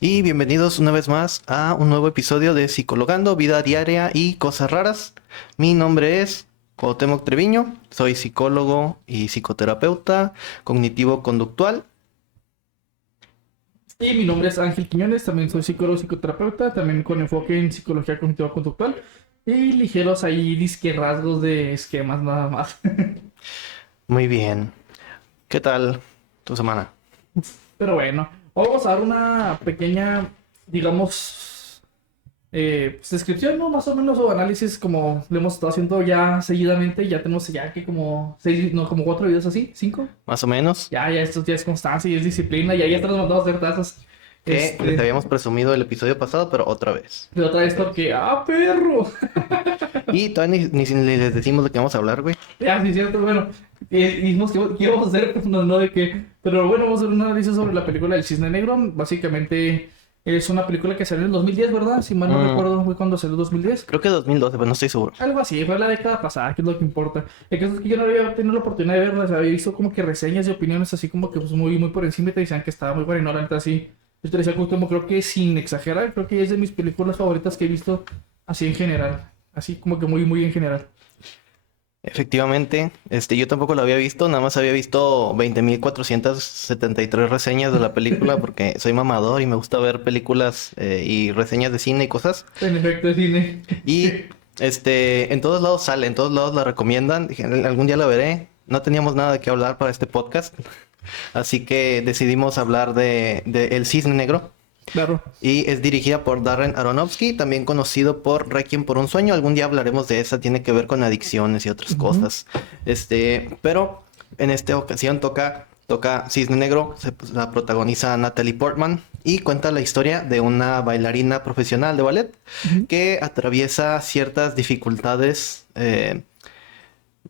Y bienvenidos una vez más a un nuevo episodio de Psicologando, Vida Diaria y Cosas Raras. Mi nombre es Cuauhtémoc Treviño, soy psicólogo y psicoterapeuta cognitivo-conductual. Y mi nombre es Ángel Quiñones, también soy psicólogo psicoterapeuta, también con enfoque en psicología cognitiva conductual y ligeros ahí disque rasgos de esquemas nada más. Muy bien. ¿Qué tal tu semana? Pero bueno, hoy vamos a dar una pequeña, digamos, pues, descripción, ¿no? Más o menos, o análisis como lo hemos estado haciendo ya seguidamente. Ya tenemos ya que como seis, no, como 4 videos así, 5. Más o menos. Ya esto ya es constancia y es disciplina, ya estamos mandando a hacer tazas. Que les habíamos presumido el episodio pasado, pero otra vez. Pero otra vez porque, ¡ah, perro! Y todavía ni les decimos de qué vamos a hablar, güey. Ya, sí, cierto, bueno, dijimos que íbamos a hacer, pues, no de qué, pero bueno, vamos a hacer un análisis sobre la película del Cisne Negro. Básicamente es una película que salió en el 2010, ¿verdad? Si mal no recuerdo, fue cuando salió el 2010. Creo que 2012, pero no estoy seguro. Algo así, fue la década pasada, que es lo que importa. El caso es que yo no había tenido la oportunidad de verla, o sea, había visto como que reseñas y opiniones así como que pues, muy por encima y te decían que estaba muy buena y no, la neta así. Yo te decía como creo que sin exagerar, creo que es de mis películas favoritas que he visto así en general, así como que muy en general. Efectivamente, yo tampoco lo había visto, nada más había visto 20.473 reseñas de la película porque soy mamador y me gusta ver películas y reseñas de cine y cosas. En efecto, cine. Y en todos lados sale, en todos lados la recomiendan. Dije, algún día la veré. No teníamos nada de qué hablar para este podcast, así que decidimos hablar de El Cisne Negro. Claro. Y es dirigida por Darren Aronofsky, también conocido por Requiem por un sueño. Algún día hablaremos de esa, tiene que ver con adicciones y otras cosas. Pero en esta ocasión toca Cisne Negro, pues, la protagoniza Natalie Portman y cuenta la historia de una bailarina profesional de ballet que atraviesa ciertas dificultades,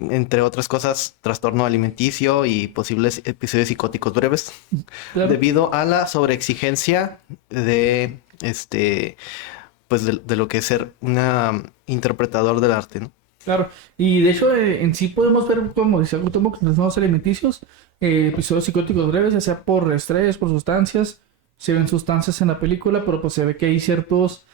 entre otras cosas, trastorno alimenticio y posibles episodios psicóticos breves, Claro. debido a la sobreexigencia de pues de lo que es ser una interpretador del arte, ¿no? Claro, y de hecho en sí podemos ver, como decía Gustavo, que los alimenticios, episodios psicóticos breves, ya sea por estrés, por sustancias, se ven sustancias en la película, pero pues se ve que hay ciertos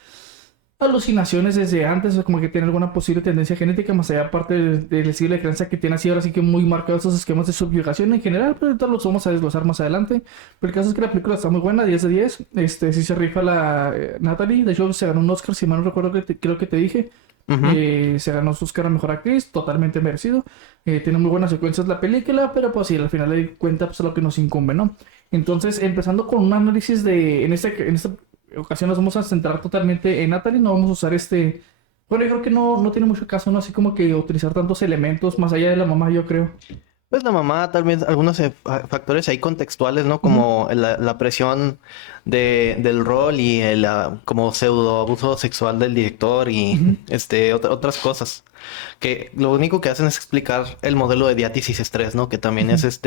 alucinaciones desde antes, o sea, como que tiene alguna posible tendencia genética, más allá aparte del estilo de creencia que tiene así ahora sí que muy marcados esos esquemas de subyugación en general, pero ahorita los vamos a desglosar más adelante. Pero el caso es que la película está muy buena, 10 de 10, sí se rifa la Natalie, de hecho se ganó un Oscar, si mal no recuerdo, creo que te dije. Ujú. Se ganó su Oscar a Mejor Actriz, totalmente merecido. Tiene muy buenas secuencias la película, pero pues sí, al final de cuentas pues, es lo que nos incumbe, ¿no? Entonces, empezando con un análisis en esta ocasión nos vamos a centrar totalmente en Natalie, no vamos a usar bueno, yo creo que no tiene mucho caso, ¿no? Así como que utilizar tantos elementos más allá de la mamá, yo creo. Pues la mamá, tal vez algunos factores ahí contextuales, ¿no? Ujú. Como la presión del rol y el como pseudo abuso sexual del director y Ujú. otras cosas. Que lo único que hacen es explicar el modelo de diátesis estrés, ¿no? Que también Ujú. es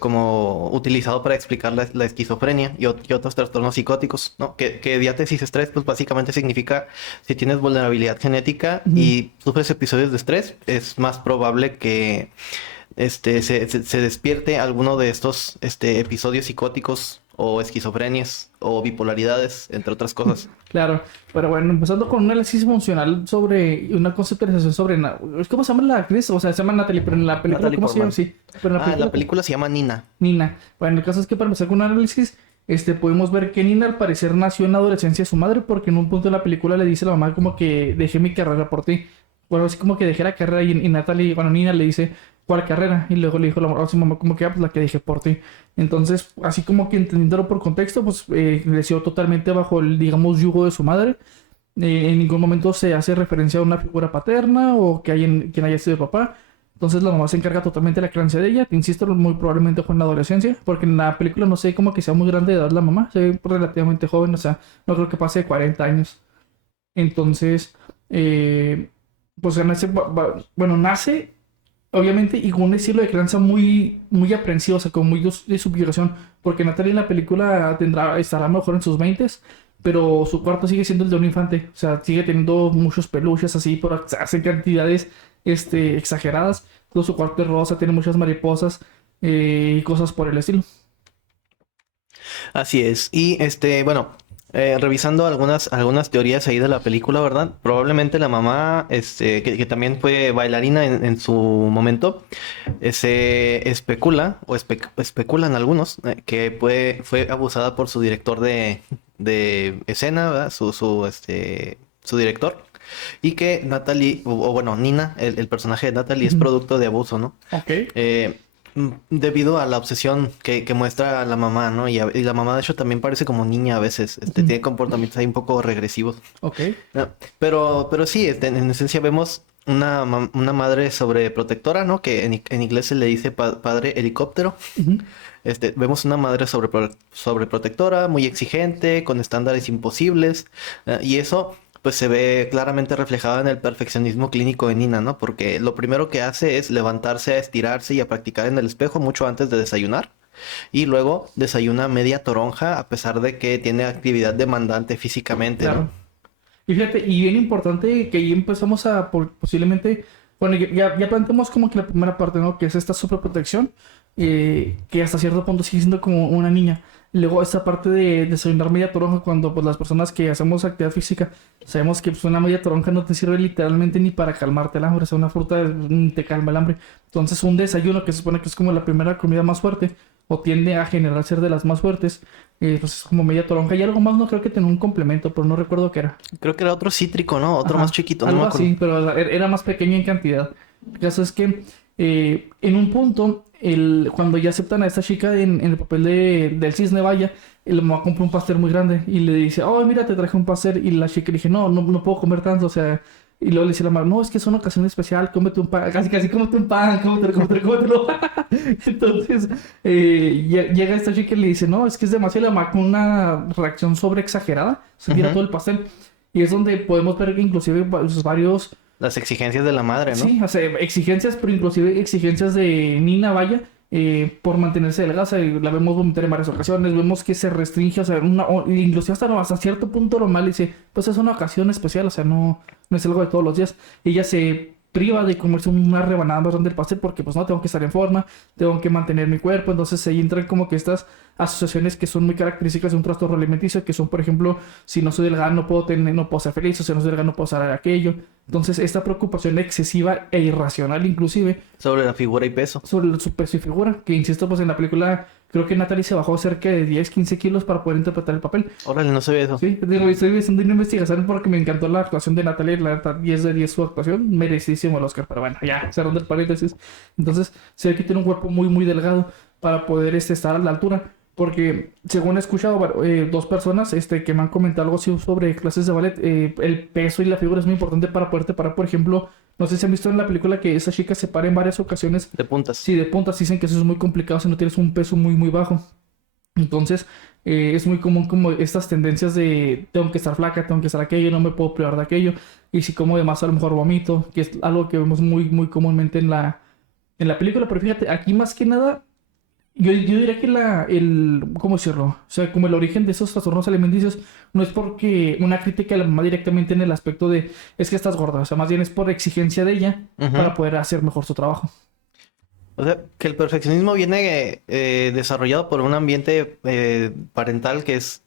como utilizado para explicar la esquizofrenia y otros trastornos psicóticos, ¿no? Que diátesis estrés, pues básicamente significa si tienes vulnerabilidad genética Ujú. y sufres episodios de estrés, es más probable que se despierte alguno de estos episodios psicóticos o esquizofrenias o bipolaridades, entre otras cosas. Claro, pero bueno, empezando con un análisis funcional sobre una conceptualización sobre... ¿Cómo se llama la actriz? O sea, se llama Natalie, pero en la película, Natalie ¿cómo se llama? Portman. Sí, pero en la Ah, la película, película se llama Nina. Nina. Bueno, el caso es que para empezar con un análisis, podemos ver que Nina al parecer nació en la adolescencia de su madre, porque en un punto de la película le dice a la mamá como que dejé mi carrera por ti. Bueno, así como que dejé la carrera y Natalie, bueno, Nina le dice, ¿cuál carrera? Y luego le dijo a su mamá como que, pues la que dejé por ti. Entonces, así como que entendiéndolo por contexto, pues creció totalmente bajo el, digamos, yugo de su madre. En ningún momento se hace referencia a una figura paterna o que quien haya sido el papá. Entonces la mamá se encarga totalmente de la crianza de ella. Te insisto, muy probablemente fue en la adolescencia, porque en la película no sé como que sea muy grande de edad la mamá, se ve relativamente joven, o sea, no creo que pase de 40 años. Entonces, eh, pues bueno, nace obviamente y con un estilo de crianza muy aprensivo, o sea, con muy de subyugación, porque Natalia en la película estará mejor en sus 20, pero su cuarto sigue siendo el de un infante, o sea, sigue teniendo muchos peluches así, por hace cantidades exageradas. Todo su cuarto es rosa, tiene muchas mariposas y cosas por el estilo. Así es. Y bueno, revisando algunas teorías ahí de la película, ¿verdad? Probablemente la mamá, que también fue bailarina en su momento, se especula, o especulan algunos, que fue abusada por su director de escena, ¿verdad? Su director. Y que Natalie, o bueno, Nina, el personaje de Natalie es Ujú. producto de abuso, ¿no? Ok, Debido a la obsesión que muestra la mamá, ¿no? Y la mamá, de hecho, también parece como niña a veces. ujú, Tiene comportamientos ahí un poco regresivos. ok, ¿No? Pero sí, en esencia vemos una madre sobreprotectora, ¿no? Que en inglés se le dice padre helicóptero. ujú, Vemos una madre sobreprotectora, muy exigente, con estándares imposibles, y eso pues se ve claramente reflejado en el perfeccionismo clínico de Nina, ¿no? Porque lo primero que hace es levantarse a estirarse y a practicar en el espejo mucho antes de desayunar, y luego desayuna media toronja a pesar de que tiene actividad demandante físicamente, ¿no? claro. Y fíjate, y bien importante que ahí empezamos a posiblemente, bueno, ya planteamos como que la primera parte, ¿no? Que es esta superprotección, que hasta cierto punto sigue siendo como una niña. Luego esta parte de desayunar media toronja cuando pues las personas que hacemos actividad física sabemos que pues, una media toronja no te sirve literalmente ni para calmarte el hambre, o sea, una fruta ni te calma el hambre. Entonces un desayuno que se supone que es como la primera comida más fuerte o tiende a generar ser de las más fuertes, pues es como media toronja y algo más, no creo que tenga un complemento, pero no recuerdo qué era. Creo que era otro cítrico, ¿no? Otro más Ajá, chiquito, no me algo acuerdo. así, pero era más pequeño en cantidad. El caso es que en un punto, cuando ya aceptan a esta chica en el papel del cisne, vaya, el mamá compra un pastel muy grande y le dice, oh, mira, te traje un pastel. Y la chica le dije, no puedo comer tanto, o sea. Y luego le dice la mamá, no, es que es una ocasión especial, cómete un pan, casi cómete un pan, cómetelo. Entonces, llega esta chica y le dice, no, es que es demasiado, la mamá con una reacción sobre exagerada, se tira todo Ujú. el pastel. Y es donde podemos ver que inclusive pues, varios, Las exigencias de la madre, ¿no? sí, o sea, exigencias, pero inclusive exigencias de Nina, vaya, por mantenerse delgada. Y la vemos vomitar en varias ocasiones, vemos que se restringe, o sea, inclusive hasta, hasta cierto punto normal, dice, pues es una ocasión especial, o sea, no es algo de todos los días. Ella se priva de comerse una rebanada más grande del pastel porque pues no, tengo que estar en forma, tengo que mantener mi cuerpo, entonces ahí entran como que estas asociaciones que son muy características de un trastorno alimenticio, que son, por ejemplo, si no soy delgado no puedo ser feliz, o si no soy delgado no puedo hacer aquello. Entonces, esta preocupación excesiva e irracional, inclusive, Sobre la figura y peso. sobre su peso y figura, que insisto, pues en la película creo que Natalie se bajó cerca de 10 15 kilos para poder interpretar el papel. Órale, no sabía eso. Sí, digo, estoy haciendo una investigación porque me encantó la actuación de Natalie, la verdad, 10 de 10 su actuación, merecidísimo el Oscar, pero bueno, ya, cerrando el paréntesis. Entonces, se ve que tiene un cuerpo muy delgado para poder estar a la altura. Porque, según he escuchado, dos personas que me han comentado algo así sobre clases de ballet, el peso y la figura es muy importante para poderte parar. Por ejemplo, no sé si han visto en la película que esa chica se para en varias ocasiones. De puntas. Sí, de puntas dicen que eso es muy complicado si no tienes un peso muy bajo. Entonces, es muy común como estas tendencias de tengo que estar flaca, tengo que estar aquello, no me puedo privar de aquello. Y si como de más, a lo mejor vomito, que es algo que vemos muy comúnmente en la película. Pero fíjate, aquí más que nada. Yo diría que ¿cómo decirlo? O sea, como el origen de esos trastornos alimenticios no es porque una crítica a la mamá directamente en el aspecto de es que estás gorda, o sea, más bien es por exigencia de ella Ujú. para poder hacer mejor su trabajo. O sea, que el perfeccionismo viene desarrollado por un ambiente parental que es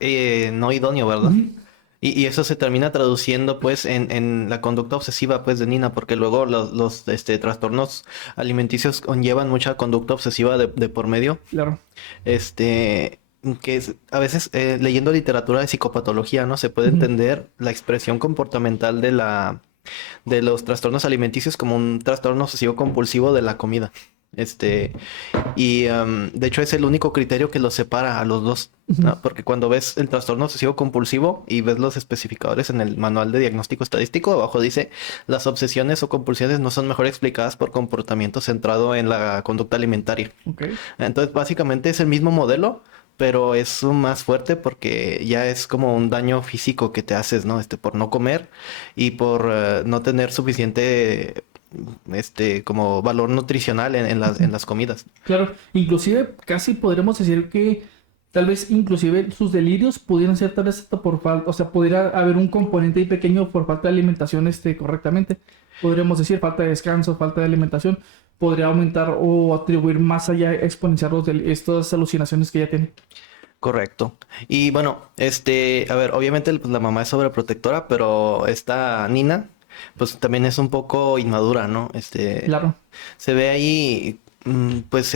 no idóneo, ¿verdad? Ujú, Y eso se termina traduciendo pues en la conducta obsesiva pues de Nina, porque luego los trastornos alimenticios conllevan mucha conducta obsesiva de por medio. claro. Este, que es, a veces leyendo literatura de psicopatología, ¿no? Se puede Ujú, entender la expresión comportamental de los trastornos alimenticios como un trastorno obsesivo compulsivo de la comida. Este, de hecho es el único criterio que los separa a los dos, ujú, ¿no? Porque cuando ves el trastorno obsesivo compulsivo y ves los especificadores en el manual de diagnóstico estadístico, abajo dice, las obsesiones o compulsiones no son mejor explicadas por comportamiento centrado en la conducta alimentaria. ok. Entonces, básicamente es el mismo modelo, pero es más fuerte porque ya es como un daño físico que te haces, ¿no? Por no comer y por no tener suficiente, como valor nutricional en las comidas. Claro, inclusive casi podríamos decir que tal vez inclusive sus delirios pudieran ser tal vez hasta por falta, o sea, pudiera haber un componente ahí pequeño por falta de alimentación correctamente. Podríamos decir falta de descanso, falta de alimentación, podría aumentar o atribuir más allá, exponenciar estas alucinaciones que ella tiene. Correcto. Y bueno, a ver, obviamente pues, la mamá es sobreprotectora, pero esta Nina, pues también es un poco inmadura, ¿no? Claro. Se ve ahí, pues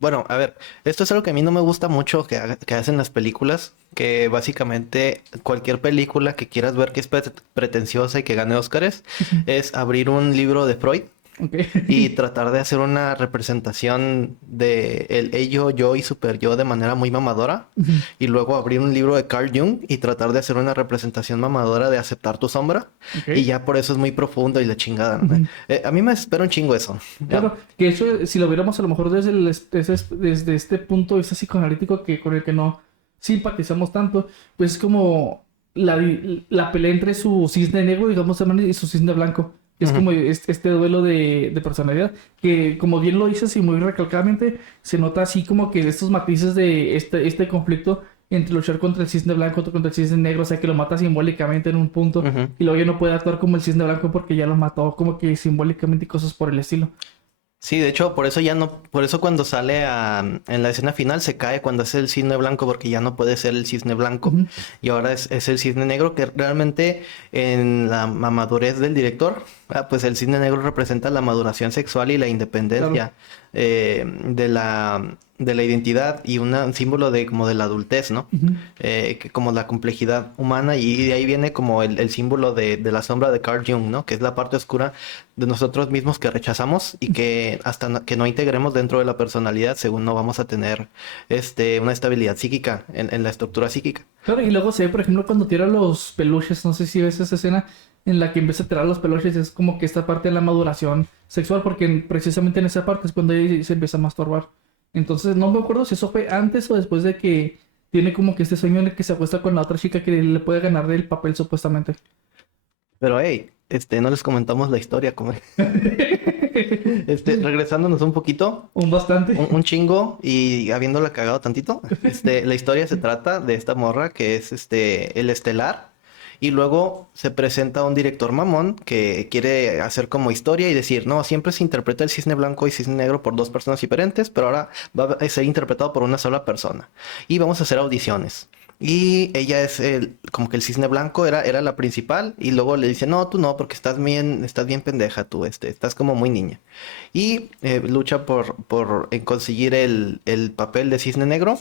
bueno, a ver, esto es algo que a mí no me gusta mucho que hacen las películas, que básicamente cualquier película que quieras ver que es pretenciosa y que gane Óscares, Ujú. es abrir un libro de Freud Ok. y tratar de hacer una representación de el ello, yo y super yo de manera muy mamadora. Ujú. Y luego abrir un libro de Carl Jung y tratar de hacer una representación mamadora de aceptar tu sombra. Y Ok. ya por eso es muy profundo y la chingada, ¿no? Ujú. A mí me espera un chingo eso. Ya. Claro, que eso, si lo viéramos a lo mejor desde este punto de vista psicoanalítico que con el que no simpatizamos tanto, pues es como la pelea entre su cisne negro, digamos, y su cisne blanco, que es Ujú. como este duelo de personalidad, que como bien lo dices y muy recalcadamente, se nota así como que estos matices de este conflicto entre luchar contra el cisne blanco, contra el cisne negro, o sea, que lo mata simbólicamente en un punto, Ujú. y luego ya no puede actuar como el cisne blanco porque ya lo mató como que simbólicamente y cosas por el estilo. Sí, de hecho, por eso ya no, por eso cuando sale en la escena final se cae cuando es el cisne blanco porque ya no puede ser el cisne blanco Ujú. y ahora es el cisne negro que realmente en la madurez del director, pues el cisne negro representa la maduración sexual y la Claro. independencia de la identidad y un símbolo de como de la adultez, ¿no? Ujú. Que como la complejidad humana y de ahí viene como el símbolo de la sombra de Carl Jung, ¿no? Que es la parte oscura de nosotros mismos que rechazamos y que hasta que no integremos dentro de la personalidad, según no vamos a tener una estabilidad psíquica en la estructura psíquica. Claro, y luego se ve, por ejemplo, cuando tira los peluches, no sé si ves esa escena en la que empieza a tirar los peluches, es como que esta parte de la maduración sexual, porque precisamente en esa parte es cuando ella se empieza a masturbar. Entonces, no me acuerdo si eso fue antes o después de que tiene como que este sueño en el que se acuesta con la otra chica que le puede ganar el papel supuestamente. Pero hey, no les comentamos la historia, como regresándonos un poquito, Un bastante. un chingo y habiéndola cagado tantito. La historia se trata de esta morra que es el estelar. Y luego se presenta un director mamón que quiere hacer como historia y decir, no, siempre se interpreta el cisne blanco y cisne negro por dos personas diferentes, pero ahora va a ser interpretado por una sola persona. Y vamos a hacer audiciones. Y ella es como que el cisne blanco era la principal. Y luego le dice, no, tú no, porque estás bien pendeja tú, estás como muy niña. Y lucha por conseguir el papel de cisne negro.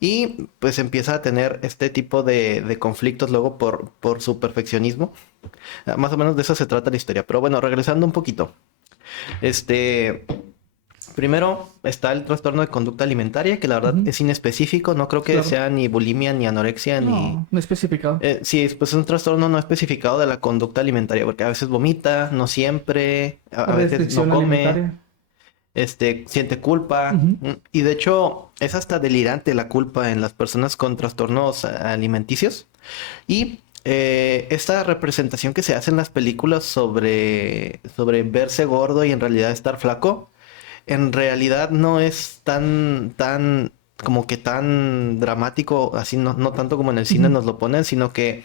Y pues empieza a tener este tipo de conflictos luego por su perfeccionismo. Más o menos de eso se trata la historia. Pero bueno, regresando un poquito. Este, Primero está el trastorno de conducta alimentaria, que la verdad Ujú. es inespecífico. No creo que Claro. sea ni bulimia, ni anorexia, ni... No, no especificado. Sí, pues es un trastorno no especificado de la conducta alimentaria, porque a veces vomita, no siempre, a veces no Restricción come, alimentaria. siente culpa. Ujú. Y de hecho es hasta delirante la culpa en las personas con trastornos alimenticios. Y esta representación que se hace en las películas sobre verse gordo y en realidad estar flaco, en realidad no es tan, como que tan dramático, así no tanto como en el cine Ujú. nos lo ponen, sino que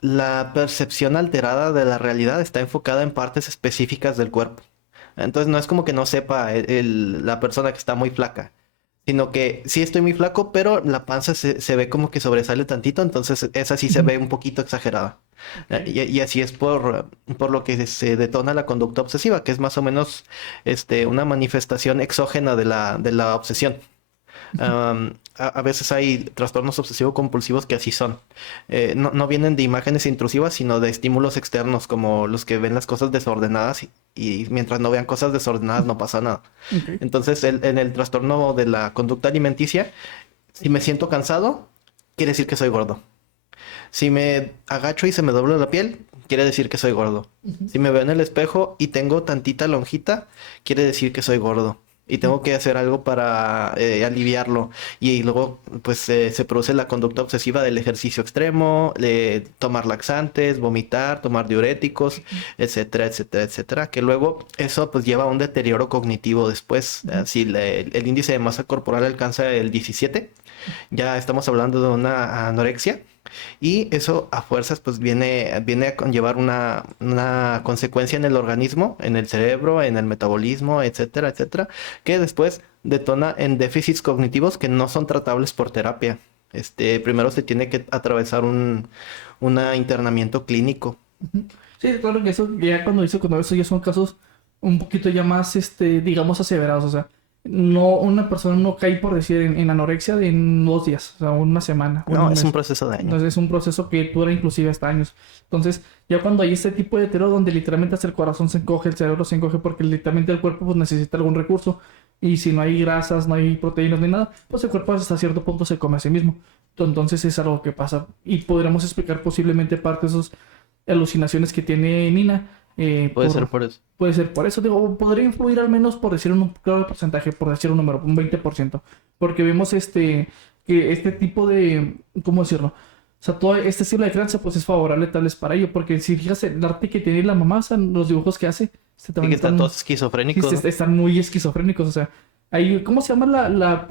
la percepción alterada de la realidad está enfocada en partes específicas del cuerpo. Entonces no es como que no sepa la persona que está muy flaca, sino que sí estoy muy flaco, pero la panza se ve como que sobresale tantito, entonces esa sí se Ujú. ve un poquito exagerada. Ok. Y así es por lo que se detona la conducta obsesiva, que es más o menos una manifestación exógena de la obsesión. A veces hay trastornos obsesivo-compulsivos que así son. No vienen de imágenes intrusivas, sino de estímulos externos, como los que ven las cosas desordenadas y mientras no vean cosas desordenadas no pasa nada. Ok. Entonces, en el trastorno de la conducta alimenticia, si me siento cansado, quiere decir que soy gordo. Si me agacho y se me dobla la piel, quiere decir que soy gordo. Ujú. Si me veo en el espejo y tengo tantita lonjita, quiere decir que soy gordo. Y tengo que hacer algo para aliviarlo. Y luego, pues, se produce la conducta obsesiva del ejercicio extremo, de tomar laxantes, vomitar, tomar diuréticos, etcétera, etcétera, etcétera. Que luego eso, pues, lleva a un deterioro cognitivo después. Ujú. Si el índice de masa corporal alcanza el 17, ya estamos hablando de una anorexia Y eso a fuerzas pues viene a conllevar una consecuencia en el organismo, en el cerebro, en el metabolismo, etcétera, etcétera, que después detona en déficits cognitivos que no son tratables por terapia. Primero se tiene que atravesar un internamiento clínico. Ujú. Sí, claro que eso, ya cuando eso ya son casos un poquito ya más, digamos, aseverados, o sea, no, una persona no cae por decir en anorexia en 2 días, o sea, una semana, o en No, un es un mes. proceso de años. Entonces es un proceso que dura inclusive hasta años. Entonces, ya cuando hay este tipo de deterioro donde literalmente hasta el corazón se encoge, el cerebro se encoge porque literalmente el cuerpo pues, necesita algún recurso y si no hay grasas, no hay proteínas ni nada, pues el cuerpo hasta cierto punto se come a sí mismo. Entonces es algo que pasa y podríamos explicar posiblemente parte de esas alucinaciones que tiene Nina. Puede ser por eso. Puede ser por eso, digo, podría influir al menos por decir un claro porcentaje, por decir un número, un 20%. Porque vemos que este tipo de, ¿cómo decirlo? O sea, todo este estilo de crianza pues es favorable tal vez para ello, porque si fijas el arte que tiene la mamá, o sea, los dibujos que hace, Sí que también están todos sí, esquizofrénicos, ¿no? están muy esquizofrénicos, o sea, hay, ¿cómo se llama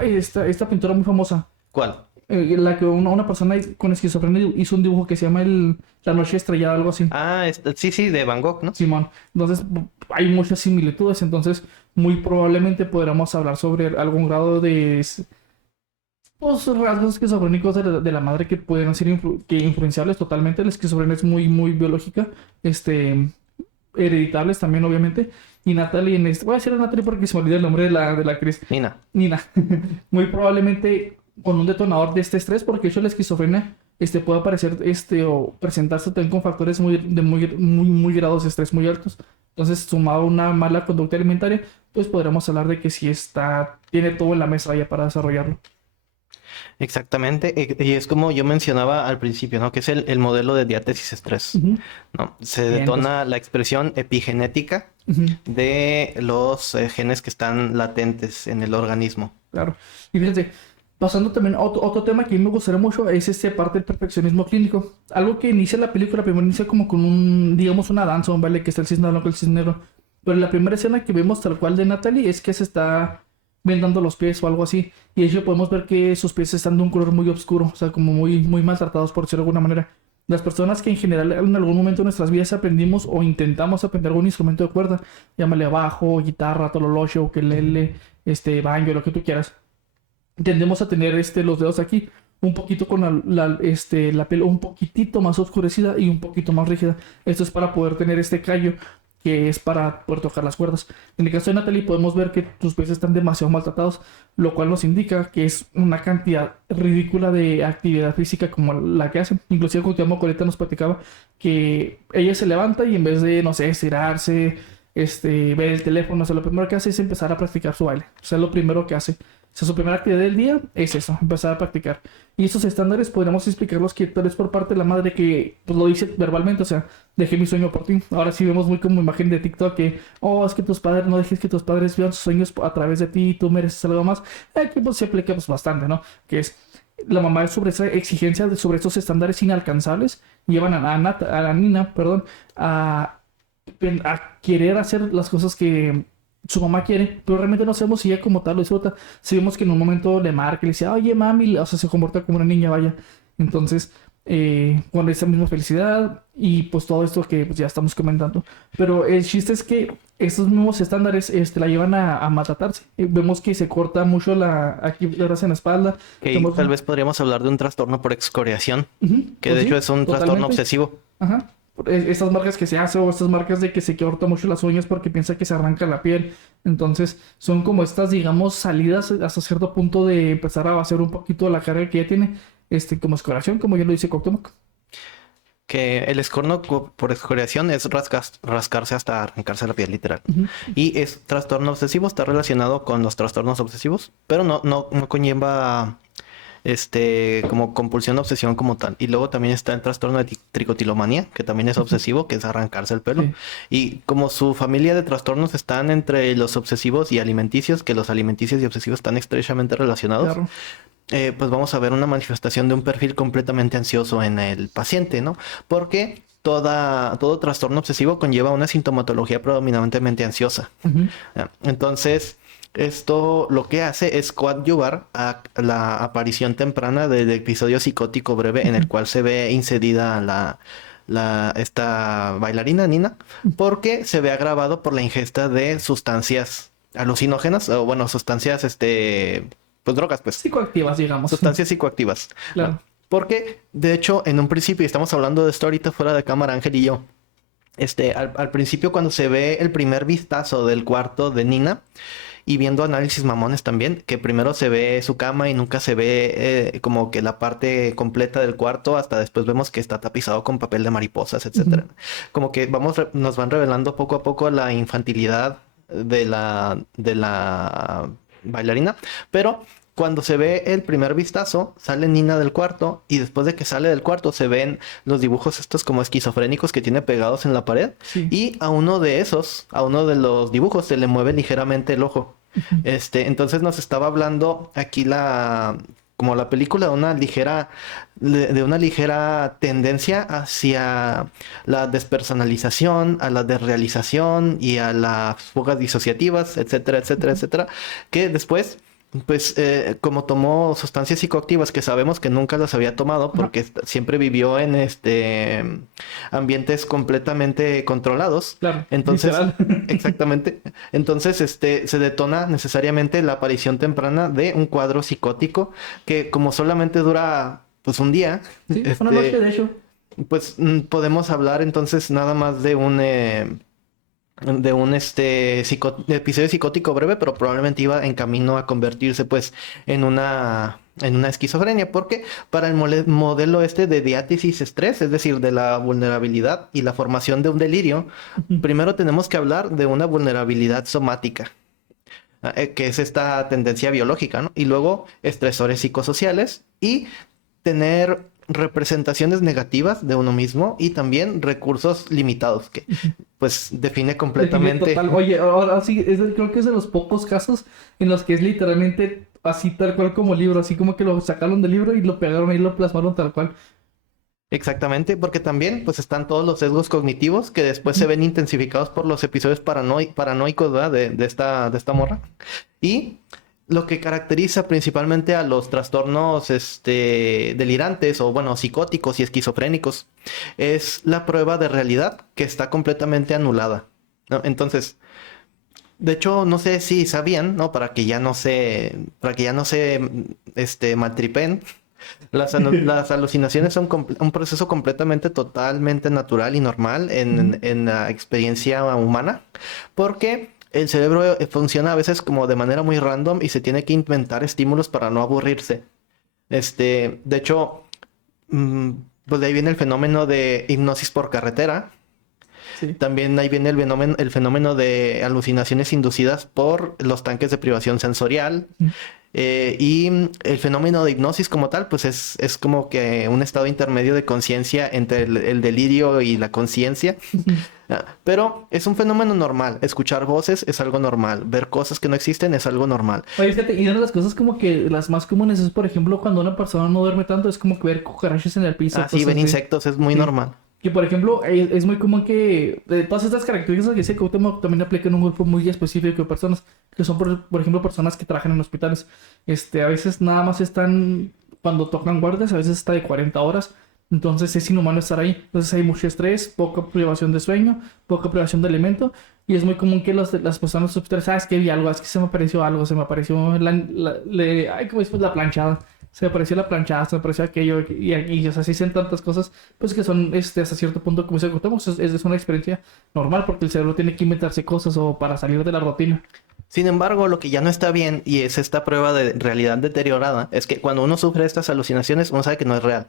esta pintura muy famosa? ¿Cuál? La que una persona con esquizofrenia hizo un dibujo que se llama La Noche Estrellada, algo así. Ah, sí, sí, de Van Gogh, ¿no? Simón. Entonces, hay muchas similitudes. Entonces, muy probablemente podríamos hablar sobre algún grado de pues, rasgos esquizofrénicos de la madre que pueden ser que influenciables totalmente. La esquizofrenia es muy, muy biológica. Hereditables también, obviamente. Y Natalie, voy a decir a Natalie porque se me olvida el nombre de la actriz. Nina. Nina. Muy probablemente con un detonador de este estrés, porque de hecho la esquizofrenia puede aparecer o presentarse también con factores muy grados de estrés muy altos. Entonces, sumado a una mala conducta alimentaria, pues podríamos hablar de que sí tiene todo en la mesa ya para desarrollarlo. Exactamente. Y es como yo mencionaba al principio, ¿no? Que es el modelo de diátesis estrés, Ujú. ¿no? Se Bien, pues. detona la expresión epigenética Ujú. de los genes que están latentes en el organismo. Claro. Y fíjense, pasando también a otro tema que a mí me gustaría mucho es parte del perfeccionismo clínico. Algo que inicia la película, primero inicia como con digamos, una danza, un baile que está el cisne blanco y el cisne negro. Pero la primera escena que vemos tal cual de Natalie es que se está vendando los pies o algo así. Y de hecho podemos ver que sus pies están de un color muy oscuro, o sea, como muy, muy maltratados por decirlo de alguna manera. Las personas que en general en algún momento de nuestras vidas aprendimos o intentamos aprender algún instrumento de cuerda, llámale bajo, guitarra, tololoche, ukelele, banjo, lo que tú quieras, tendemos a tener los dedos aquí un poquito con la piel un poquitito más oscurecida y un poquito más rígida. Esto es para poder tener este callo que es para poder tocar las cuerdas. En el caso de Natalie podemos ver que tus pies están demasiado maltratados, lo cual nos indica que es una cantidad ridícula de actividad física como la que hacen. Inclusive Cuauhtémoc ahorita nos platicaba que ella se levanta y en vez de, no sé, estirarse, ver el teléfono, o sea, lo primero que hace es empezar a practicar su baile. O sea, lo primero que hace. O sea, su primera actividad del día es eso, empezar a practicar. Y esos estándares podríamos explicarlos que tal vez por parte de la madre que pues, lo dice verbalmente, o sea, dejé mi sueño por ti. Ahora sí vemos muy como imagen de TikTok que, oh, es que tus padres, no dejes que tus padres vean sus sueños a través de ti, tú mereces algo más. Que pues se aplica pues bastante, ¿no? Que es la mamá sobre esa exigencia, sobre estos estándares inalcanzables, llevan a la Nina, perdón, a querer hacer las cosas que su mamá quiere, pero realmente no sabemos si ella como tal lo disfruta. Si vemos que en un momento le marca y le dice, oye mami, o sea, se comporta como una niña, vaya. Entonces, con esa misma felicidad y pues todo esto que pues, ya estamos comentando. Pero el chiste es que estos mismos estándares la llevan a matarse. Vemos que se corta mucho aquí la grasa en la espalda. Que tal vez podríamos hablar de un trastorno por excoriación, Ujú, que pues de sí, hecho es un trastorno totalmente. obsesivo. Ajá. Estas marcas que se hace o estas marcas de que se corta mucho las uñas porque piensa que se arranca la piel. Entonces, son como estas, digamos, salidas hasta cierto punto de empezar a hacer un poquito la carga que ya tiene, como escoración, como ya lo dice Cuauhtémoc. Que el escorno por excoriación es rascarse hasta arrancarse la piel, literal. Ujú. Y es trastorno obsesivo, está relacionado con los trastornos obsesivos, pero no conlleva como compulsión, obsesión como tal. Y luego también está el trastorno de tricotilomanía, que también es obsesivo, que es arrancarse el pelo. Sí, Y como su familia de trastornos están entre los obsesivos y alimenticios, que los alimenticios y obsesivos están estrechamente relacionados, claro. pues vamos a ver una manifestación de un perfil completamente ansioso en el paciente, ¿no? Porque todo trastorno obsesivo conlleva una sintomatología predominantemente ansiosa. Ujú. Entonces, Esto lo que hace es coadyuvar a la aparición temprana del episodio psicótico breve en el cual se ve incedida esta bailarina Nina, porque se ve agravado por la ingesta de sustancias alucinógenas, o bueno, sustancias, pues drogas, pues, Psicoactivas, digamos. sustancias psicoactivas. Claro. Porque, de hecho, en un principio, y estamos hablando de esto ahorita fuera de cámara, Ángel y yo, al principio cuando se ve el primer vistazo del cuarto de Nina, y viendo análisis mamones también, que primero se ve su cama y nunca se ve como que la parte completa del cuarto, hasta después vemos que está tapizado con papel de mariposas, etcétera. Como que nos van revelando poco a poco la infantilidad de la bailarina, pero cuando se ve el primer vistazo, sale Nina del cuarto y después de que sale del cuarto se ven los dibujos estos como esquizofrénicos que tiene pegados en la pared Sí. y a uno de los dibujos se le mueve ligeramente el ojo. Entonces nos estaba hablando aquí como la película de una ligera tendencia hacia la despersonalización, a la desrealización y a las fugas disociativas, etcétera, etcétera, etcétera, que después pues como tomó sustancias psicoactivas que sabemos que nunca las había tomado porque siempre vivió en ambientes completamente controlados. Claro, Entonces, literal. exactamente. Entonces, se detona necesariamente la aparición temprana de un cuadro psicótico que como solamente dura pues un día, Sí, una noche de hecho. pues podemos hablar entonces nada más de un episodio psicótico breve, pero probablemente iba en camino a convertirse pues en una esquizofrenia, porque para el modelo de diátesis estrés, es decir, de la vulnerabilidad y la formación de un delirio, primero tenemos que hablar de una vulnerabilidad somática, que es esta tendencia biológica, ¿no? Y luego estresores psicosociales y tener representaciones negativas de uno mismo y también recursos limitados, que pues define completamente. Total. Oye, ahora sí, creo que es de los pocos casos en los que es literalmente así tal cual como libro, así como que lo sacaron del libro y lo pegaron y lo plasmaron tal cual. Exactamente, porque también pues están todos los sesgos cognitivos que después se ven intensificados por los episodios paranoicos, ¿verdad? de esta morra. Y lo que caracteriza principalmente a los trastornos delirantes o bueno, psicóticos y esquizofrénicos es la prueba de realidad que está completamente anulada, ¿no? Entonces, de hecho, no sé si sabían, ¿no? Para que ya no se maltripen. Las alucinaciones son un proceso completamente, totalmente natural y normal en la experiencia humana, porque el cerebro funciona a veces como de manera muy random y se tiene que inventar estímulos para no aburrirse. De hecho, mm, pues de ahí viene el fenómeno de hipnosis por carretera. Sí. También ahí viene el fenómeno de alucinaciones inducidas por los tanques de privación sensorial. Y el fenómeno de hipnosis como tal, pues es como que un estado intermedio de conciencia entre el delirio y la conciencia. Pero es un fenómeno normal. Escuchar voces es algo normal. Ver cosas que no existen es algo normal. Oye, fíjate, y una de las cosas como que las más comunes es, por ejemplo, cuando una persona no duerme tanto, es como que ver cucarachas en el piso. Ah, sí, cosas ven así. insectos, es muy Sí. normal. Que, por ejemplo, es muy común que todas estas características que dice Cuauhtémoc también aplican en un grupo muy específico de personas, que son, por ejemplo, personas que trabajan en hospitales. A veces nada más están, cuando tocan guardias, a veces está de 40 horas. Entonces es inhumano estar ahí. Entonces hay mucho estrés, poca privación de sueño, poca privación de alimento. Y es muy común que las personas hospitales, es que vi algo, es que se me apareció algo, se me apareció ay, ¿cómo es? Pues la planchada. Se me apareció la planchada, se me apareció aquello, y o sea, se dicen tantas cosas, pues que son, hasta cierto punto, como se contamos, es una experiencia normal, porque el cerebro tiene que inventarse cosas o para salir de la rutina. Sin embargo, lo que ya no está bien, y es esta prueba de realidad deteriorada, es que cuando uno sufre estas alucinaciones, uno sabe que no es real.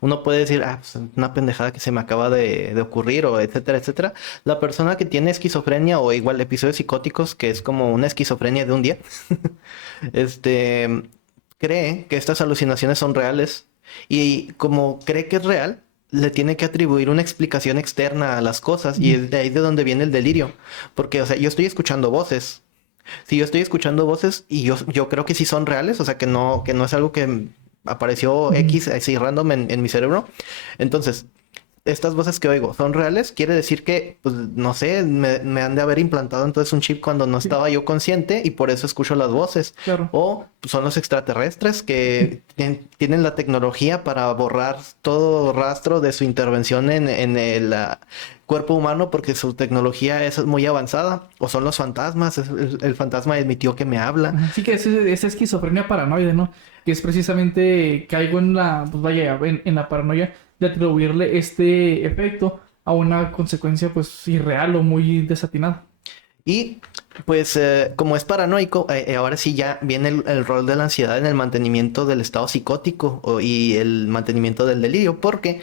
Uno puede decir, pues una pendejada que se me acaba de ocurrir, o etcétera, etcétera. La persona que tiene esquizofrenia o igual episodios psicóticos, que es como una esquizofrenia de un día, cree que estas alucinaciones son reales y como cree que es real, le tiene que atribuir una explicación externa a las cosas y es de ahí de donde viene el delirio. Porque, o sea, yo estoy escuchando voces. Si yo estoy escuchando voces y yo creo que sí son reales, o sea, que no es algo que apareció X así random en mi cerebro. Entonces, estas voces que oigo son reales, quiere decir que, pues, no sé, me han de haber implantado entonces un chip cuando no estaba yo consciente y por eso escucho las voces. Claro. O pues, son los extraterrestres que tienen la tecnología para borrar todo rastro de su intervención en el cuerpo humano porque su tecnología es muy avanzada. O son los fantasmas, es el fantasma de mi tío que me habla. Ajá. Sí, que esa esquizofrenia paranoide, ¿no? Que es precisamente caigo en la, pues vaya, en la paranoia de atribuirle este efecto a una consecuencia, pues, irreal o muy desatinada. Y pues como es paranoico, ahora sí ya viene el rol de la ansiedad en el mantenimiento del estado psicótico y el mantenimiento del delirio, porque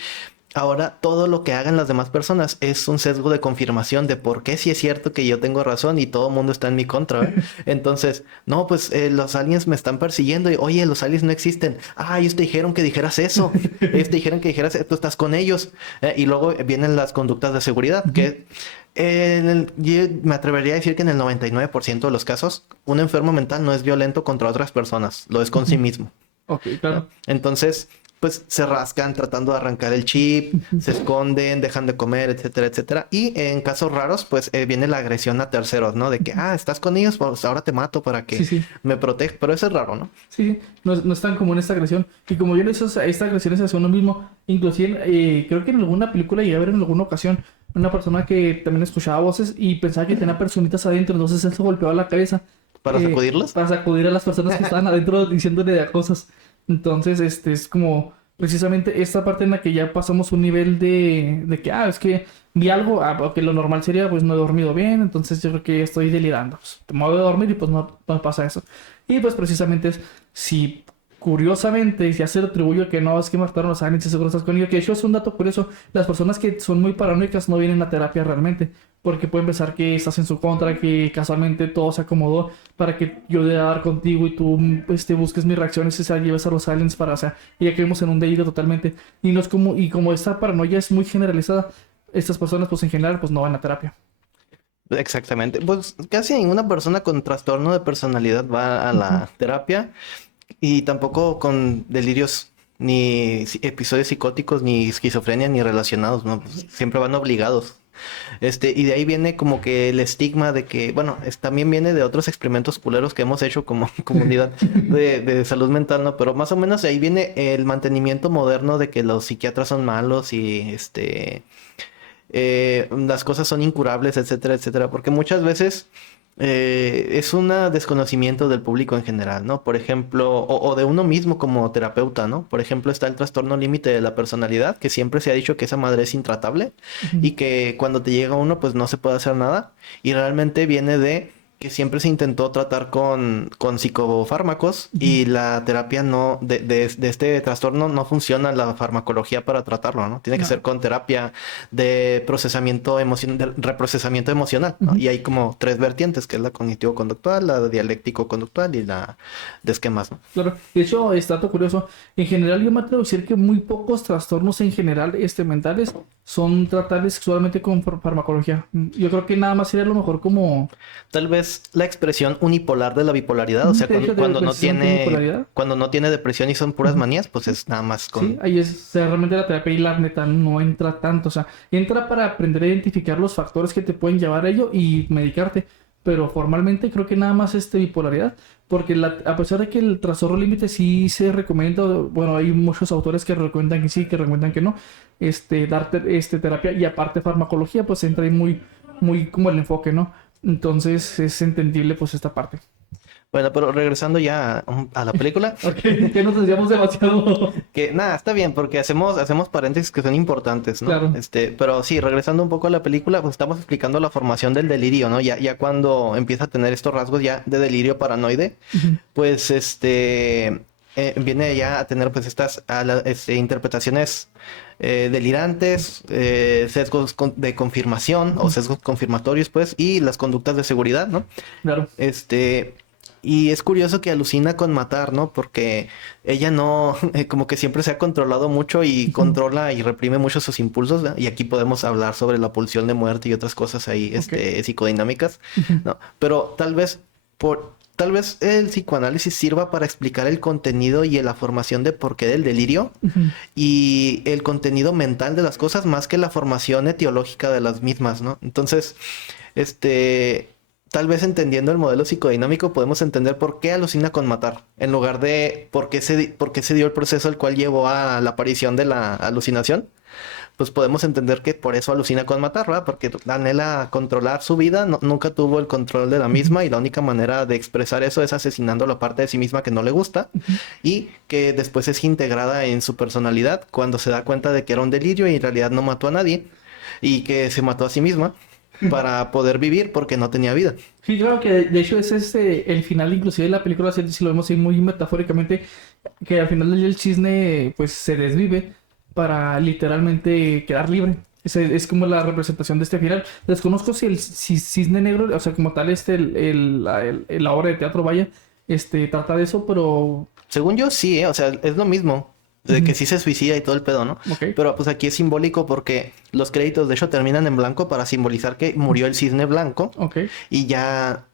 ahora todo lo que hagan las demás personas es un sesgo de confirmación de por qué sí es cierto que yo tengo razón y todo el mundo está en mi contra, ¿verdad? Entonces, no, pues los aliens me están persiguiendo y, oye, los aliens no existen. Ah, ellos te dijeron que dijeras eso. Ellos te dijeron que dijeras, tú estás con ellos. Y luego vienen las conductas de seguridad, que yo me atrevería a decir que en el 99% de los casos, un enfermo mental no es violento contra otras personas, lo es con sí mismo. Ok, ¿No? claro. Entonces, pues se rascan tratando de arrancar el chip, se esconden, dejan de comer, etcétera, etcétera. Y en casos raros, pues viene la agresión a terceros, ¿no? De que, estás con ellos, pues ahora te mato para que Sí, sí. me proteja. Pero eso es raro, ¿no? Sí, no es tan común esta agresión. Y como yo esta agresión es hacia uno mismo, inclusive creo que en alguna película llegué a ver en alguna ocasión una persona que también escuchaba voces y pensaba que tenía personitas adentro, entonces él se golpeaba la cabeza. ¿Para sacudirlos? Para sacudir a las personas que estaban adentro diciéndole cosas. Entonces, es como precisamente esta parte en la que ya pasamos un nivel de que, es que vi algo, que lo normal sería, pues no he dormido bien, entonces yo creo que estoy delirando. Pues, te muevo de dormir y pues no pasa eso. Y pues precisamente es, si curiosamente ya se le atribuye que no, es que mataron los aliens y seguro estás con ellos, que de hecho es un dato curioso, las personas que son muy paranoicas no vienen a terapia realmente, porque pueden pensar que estás en su contra, que casualmente todo se acomodó para que yo dé a dar contigo y tú busques mis reacciones y se las lleves a los aliens para, o sea, y ya caemos en un delirio totalmente. Y no es como, y como esta paranoia es muy generalizada, estas personas pues en general pues no van a terapia. Exactamente. Pues casi ninguna persona con trastorno de personalidad va a la terapia y tampoco con delirios ni episodios psicóticos, ni esquizofrenia, ni relacionados, ¿no? Pues, siempre van obligados. Y de ahí viene como que el estigma de que, bueno, también viene de otros experimentos culeros que hemos hecho como comunidad de salud mental, ¿no? Pero más o menos de ahí viene el mantenimiento moderno de que los psiquiatras son malos y las cosas son incurables, etcétera, etcétera, porque muchas veces es un desconocimiento del público en general, ¿no? Por ejemplo, o de uno mismo como terapeuta, ¿no? Por ejemplo, está el trastorno límite de la personalidad, que siempre se ha dicho que esa madre es intratable y que cuando te llega uno, pues no se puede hacer nada. Y realmente viene de que siempre se intentó tratar con psicofármacos y la terapia no, de este trastorno no funciona la farmacología para tratarlo, ¿no? Tiene que ser con terapia de procesamiento emocional, de reprocesamiento emocional, ¿no? Y hay como tres vertientes, que es la cognitivo-conductual, la dialéctico-conductual y la de esquemas, ¿no? Claro, de hecho, es dato curioso. En general, yo me atrevo a decir que muy pocos trastornos en general mentales son tratables solamente con farmacología. Yo creo que nada más sería lo mejor como... Tal vez la expresión unipolar de la bipolaridad, o sea, De hecho, cuando no depresión con tiene, bipolaridad. cuando no tiene depresión y son puras manías, pues es nada más Sí, con... ahí es, o sea, realmente la terapia y la neta no entra tanto, o sea, entra para aprender a identificar los factores que te pueden llevar a ello y medicarte, pero formalmente creo que nada más es bipolaridad, porque a pesar de que el trastorno límite sí se recomienda, bueno, hay muchos autores que recomiendan que sí, que recomiendan que no, darte terapia y aparte farmacología, pues entra ahí muy como el enfoque, ¿no? Entonces es entendible pues esta parte. Bueno, pero regresando ya a la película, Ok, que nos desviamos demasiado. que nada, está bien, porque hacemos paréntesis que son importantes, ¿no? Claro. Pero sí, regresando un poco a la película, pues estamos explicando la formación del delirio, ¿no? Ya cuando empieza a tener estos rasgos ya de delirio paranoide, pues viene ya a tener pues estas interpretaciones delirantes, sesgos de confirmación o sesgos confirmatorios, pues, y las conductas de seguridad, ¿no? Claro. Y es curioso que alucina con matar, ¿no? Porque ella no, como que siempre se ha controlado mucho y controla y reprime mucho sus impulsos, ¿no? Y aquí podemos hablar sobre la pulsión de muerte y otras cosas ahí, psicodinámicas, ¿no? Pero tal vez tal vez el psicoanálisis sirva para explicar el contenido y la formación de por qué del delirio y el contenido mental de las cosas más que la formación etiológica de las mismas, ¿no? Entonces, tal vez entendiendo el modelo psicodinámico podemos entender por qué alucina con matar, en lugar de por qué se dio el proceso el cual llevó a la aparición de la alucinación. Pues podemos entender que por eso alucina con matar, ¿verdad? Porque anhela controlar su vida, nunca tuvo el control de la misma y la única manera de expresar eso es asesinando la parte de sí misma que no le gusta y que después es integrada en su personalidad cuando se da cuenta de que era un delirio y en realidad no mató a nadie y que se mató a sí misma para poder vivir porque no tenía vida. Sí, claro que de hecho es el final inclusive de la película, si lo vemos así muy metafóricamente, que al final el cisne pues se desvive para literalmente quedar libre. Es como la representación de este final. Desconozco si Cisne Negro, o sea, como tal, la obra de teatro, vaya, trata de eso, pero... Según yo, sí, o sea, es lo mismo. De que sí se suicida y todo el pedo, ¿no? Okay. Pero pues aquí es simbólico porque los créditos de hecho terminan en blanco para simbolizar que murió el cisne blanco. Okay. Y ya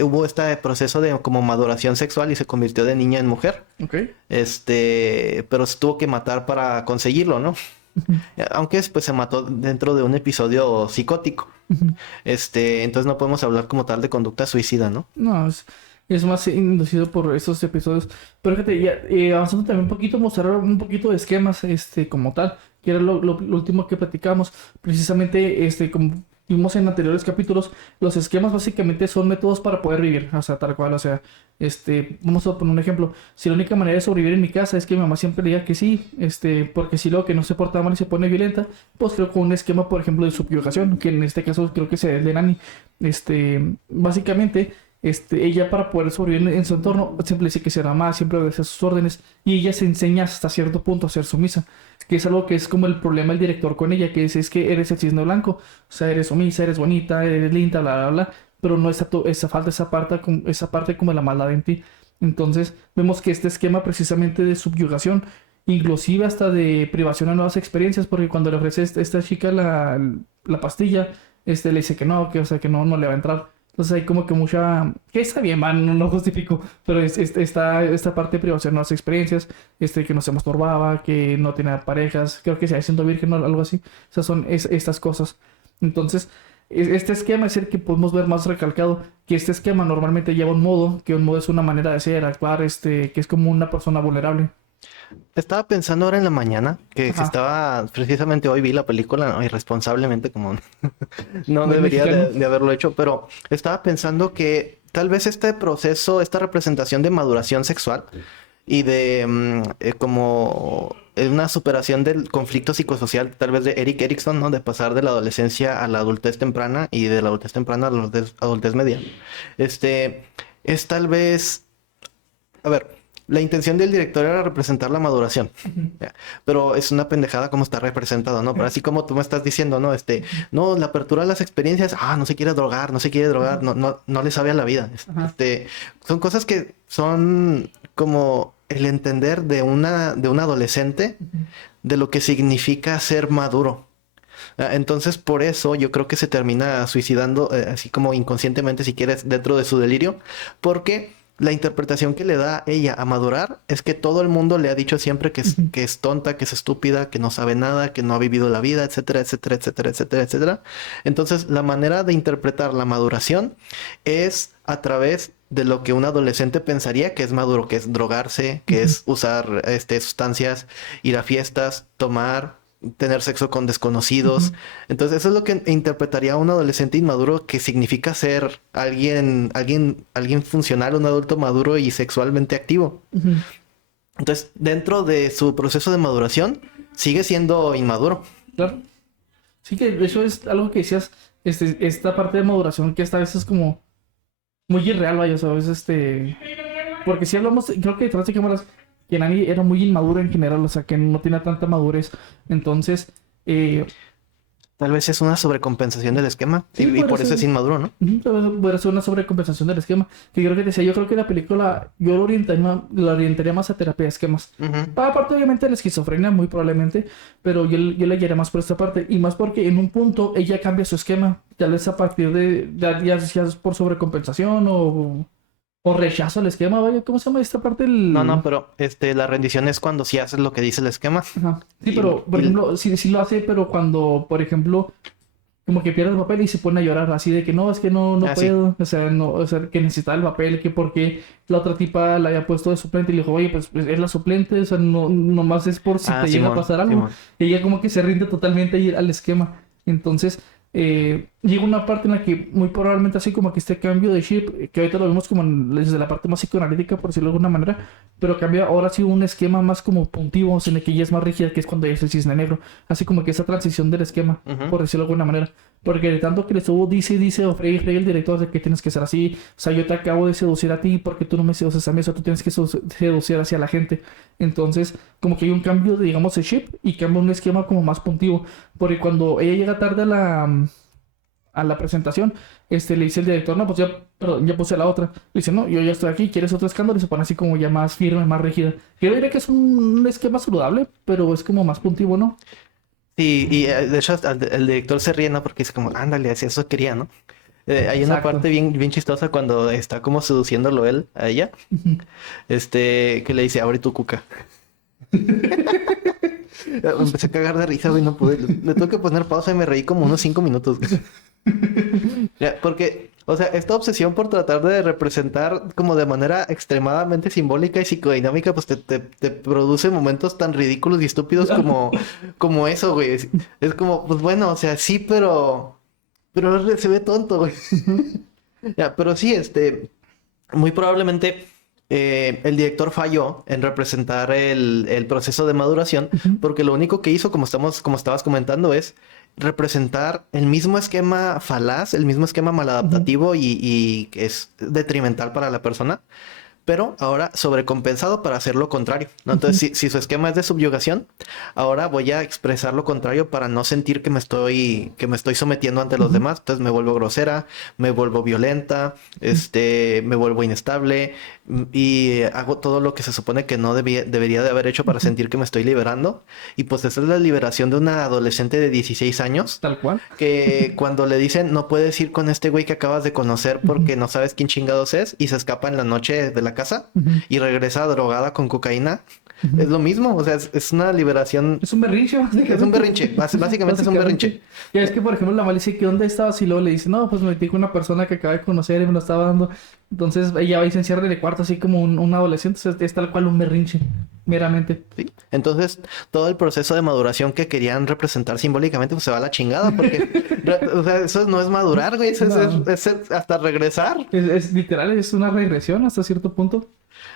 hubo este proceso de como maduración sexual y se convirtió de niña en mujer. Okay. Pero se tuvo que matar para conseguirlo, ¿no? Aunque pues se mató dentro de un episodio psicótico. Entonces no podemos hablar como tal de conducta suicida, ¿no? No, es más inducido por estos episodios. Pero fíjate, ya, avanzando también un poquito, mostrar un poquito de esquemas, como tal, que era lo último que platicamos. Precisamente, como vimos en anteriores capítulos, los esquemas básicamente son métodos para poder vivir, o sea, tal cual, o sea, vamos a poner un ejemplo. Si la única manera de sobrevivir en mi casa es que mi mamá siempre diga que sí, porque si luego que no se porta mal y se pone violenta, pues creo que un esquema, por ejemplo, de subyugación, que en este caso creo que se es de Nani, básicamente... ella para poder sobrevivir en su entorno siempre dice que será más, siempre obedece sus órdenes y ella se enseña hasta cierto punto a ser sumisa, que es algo que es como el problema del director con ella, que es que eres el cisne blanco, o sea, eres sumisa, eres bonita, eres linda, bla, bla, bla, pero no falta esa parte como de la maldad en ti. Entonces vemos que este esquema precisamente de subyugación, inclusive hasta de privación a nuevas experiencias, porque cuando le ofrece esta chica la pastilla, le dice que no, o sea, que no le va a entrar. Entonces hay como que mucha... Que está bien, man, no justifico. Pero está esta parte de privación de nuevas experiencias. Que no se masturbaba, que no tenía parejas. Creo que se siendo virgen o algo así. O sea, son estas cosas. Entonces, este esquema es el que podemos ver más recalcado. Que este esquema normalmente lleva un modo. Que un modo es una manera de ser, actuar, que es como una persona vulnerable. Estaba pensando ahora en la mañana que precisamente hoy vi la película, ¿no? Irresponsablemente, como no Muy debería mexicano. de haberlo hecho, pero estaba pensando que tal vez este proceso, esta representación de maduración sexual y de como una superación del conflicto psicosocial, tal vez de Erik Erikson, ¿no? De pasar de la adolescencia a la adultez temprana y de la adultez temprana a la adultez media. Es tal vez, a ver. La intención del director era representar la maduración, ¿ya? Pero es una pendejada como está representado, ¿no? Pero así como tú me estás diciendo, ¿no? No, la apertura a las experiencias, no se quiere drogar, no le sabe a la vida. Ajá. Son cosas que son como el entender de un adolescente de lo que significa ser maduro. Entonces, por eso yo creo que se termina suicidando, así como inconscientemente, si quieres, dentro de su delirio, porque la interpretación que le da ella a madurar es que todo el mundo le ha dicho siempre que es tonta, que es estúpida, que no sabe nada, que no ha vivido la vida, etcétera, etcétera, etcétera, etcétera, etcétera. Entonces, la manera de interpretar la maduración es a través de lo que un adolescente pensaría que es maduro, que es drogarse, que es usar sustancias, ir a fiestas, tomar, tener sexo con desconocidos. Entonces, eso es lo que interpretaría un adolescente inmaduro, que significa ser alguien funcional, un adulto maduro y sexualmente activo. Entonces, dentro de su proceso de maduración, sigue siendo inmaduro. Claro. Sí, que eso es algo que decías, esta parte de maduración que esta vez es como muy irreal, vaya, ¿sabes? Porque si hablamos, creo que detrás de cámaras, que Nani era muy inmaduro en general, o sea, que no tenía tanta madurez. Entonces, Tal vez es una sobrecompensación del esquema sí, y por eso es inmaduro, ¿no? Podría ser una sobrecompensación del esquema. Que creo que decía, yo creo que la película yo lo orientaría más a terapia de esquemas. Aparte, obviamente, de la esquizofrenia, muy probablemente, pero yo le guiaría más por esta parte. Y más porque en un punto ella cambia su esquema. Tal vez a partir ya es por sobrecompensación o O rechazo el esquema, vaya, ¿cómo se llama esta parte? No, no, pero la rendición es cuando sí haces lo que dice el esquema. Ajá. Sí, Y, pero, por y- ejemplo, sí lo hace, pero cuando, por ejemplo, como que pierde el papel y se pone a llorar así de que no, es que no sí. puedo, o sea, no, o sea, que necesitaba el papel, que porque la otra tipa la había puesto de suplente y le dijo, oye, pues es la suplente, o sea, no, nomás es por si Ah, te llega a Simón, pasar algo. Simón. Y ella como que se rinde totalmente ahí al esquema. Entonces, llega una parte en la que muy probablemente así como que este cambio de chip, que ahorita lo vemos como desde la parte más psicoanalítica, por decirlo de alguna manera, pero cambia ahora sí un esquema más como puntivo, o sea, en el que ya es más rígida, que es cuando ya es el cisne negro. Así como que esa transición del esquema, Ujú. por decirlo de alguna manera. Porque de tanto que le estuvo, dice, o fregue el director de que tienes que ser así. O sea, yo te acabo de seducir a ti porque tú no me seduces a mí. O sea, tú tienes que seducir hacia la gente. Entonces, como que hay un cambio, de, digamos, de chip y cambia un esquema como más puntivo. Porque cuando ella llega tarde a la presentación, le dice el director, no, pues ya, perdón, ya puse la otra. Le dice, no, yo ya estoy aquí, ¿quieres otro escándalo? Y se pone así como ya más firme, más rígida. Yo diría que es un esquema saludable, pero es como más puntivo, ¿no? Sí, y de hecho hasta el director se ríe, ¿no? Porque es como, ándale, así eso quería, ¿no? Hay una parte Exacto. bien chistosa cuando está como seduciéndolo él a ella, que le dice, abre tu cuca. Me empecé a cagar de risa, güey, no pude. Le tuve que poner pausa y me reí como unos 5 minutos, güey. Ya, porque, o sea, esta obsesión por tratar de representar como de manera extremadamente simbólica y psicodinámica, pues te produce momentos tan ridículos y estúpidos como eso, güey. Es como, pues bueno, o sea, sí, pero se ve tonto, güey. Ya, pero sí, muy probablemente el director falló en representar el proceso de maduración, Ujú. porque lo único que hizo, como estabas comentando, es representar el mismo esquema falaz, el mismo esquema Ujú. maladaptativo y que es detrimental para la persona, pero ahora sobrecompensado para hacer lo contrario, ¿no? Entonces, Ujú. si su esquema es de subyugación, ahora voy a expresar lo contrario para no sentir que me estoy sometiendo ante los Ujú. demás. Entonces me vuelvo grosera, me vuelvo violenta, me vuelvo inestable y hago todo lo que se supone que no debería de haber hecho para Ujú. sentir que me estoy liberando. Y pues esa es la liberación de una adolescente de 16 años Tal cual. que cuando le dicen no puedes ir con este güey que acabas de conocer Ujú. porque no sabes quién chingados es y se escapa en la noche de la casa Ujú. y regresa drogada con cocaína, es Ujú. lo mismo, o sea, es una liberación, Es un berrinche, es un básicamente. berrinche, básicamente es un berrinche. Básicamente. Ya es que, por ejemplo, la Mali dice que dónde estabas y luego le dice, no, pues me metí con una persona que acaba de conocer y me lo estaba dando. Entonces ella va y se encierra en el cuarto así como un adolescente. O sea, es tal cual un berrinche, meramente. ¿Sí? Entonces, todo el proceso de maduración que querían representar simbólicamente, pues se va a la chingada, porque, o sea, eso no es madurar, güey, eso No, es hasta regresar. es literal, es una regresión hasta cierto punto.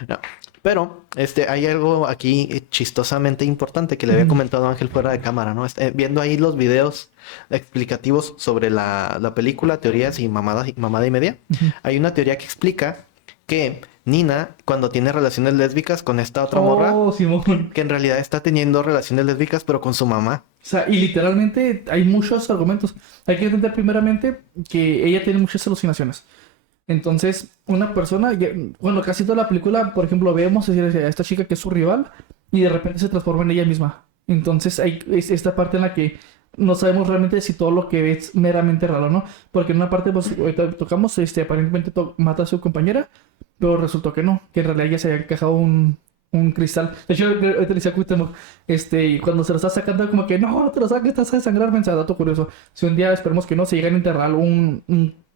No. Pero, hay algo aquí chistosamente importante que le había Ujú. comentado a Ángel fuera de cámara, ¿no? Viendo ahí los videos explicativos sobre la película, teorías y mamada y media, Ujú. hay una teoría que explica que Nina, cuando tiene relaciones lésbicas con esta otra morra, Oh, Simón. que en realidad está teniendo relaciones lésbicas, pero con su mamá. O sea, y literalmente hay muchos argumentos. Hay que entender primeramente que ella tiene muchas alucinaciones. Entonces, una persona, bueno, casi toda la película, por ejemplo, vemos a esta chica que es su rival y de repente se transforma en ella misma. Entonces, hay esta parte en la que no sabemos realmente si todo lo que ve es meramente real o no. Porque en una parte, pues, ahorita tocamos, aparentemente mata a su compañera, pero resultó que no, que en realidad ya se había encajado un cristal. De hecho, ahorita le decía a Cuauhtémoc, y cuando se lo está sacando, como que no te lo saques, estás a desangrar, mensaje, dato curioso. Si un día esperemos que no se llegue a enterrar un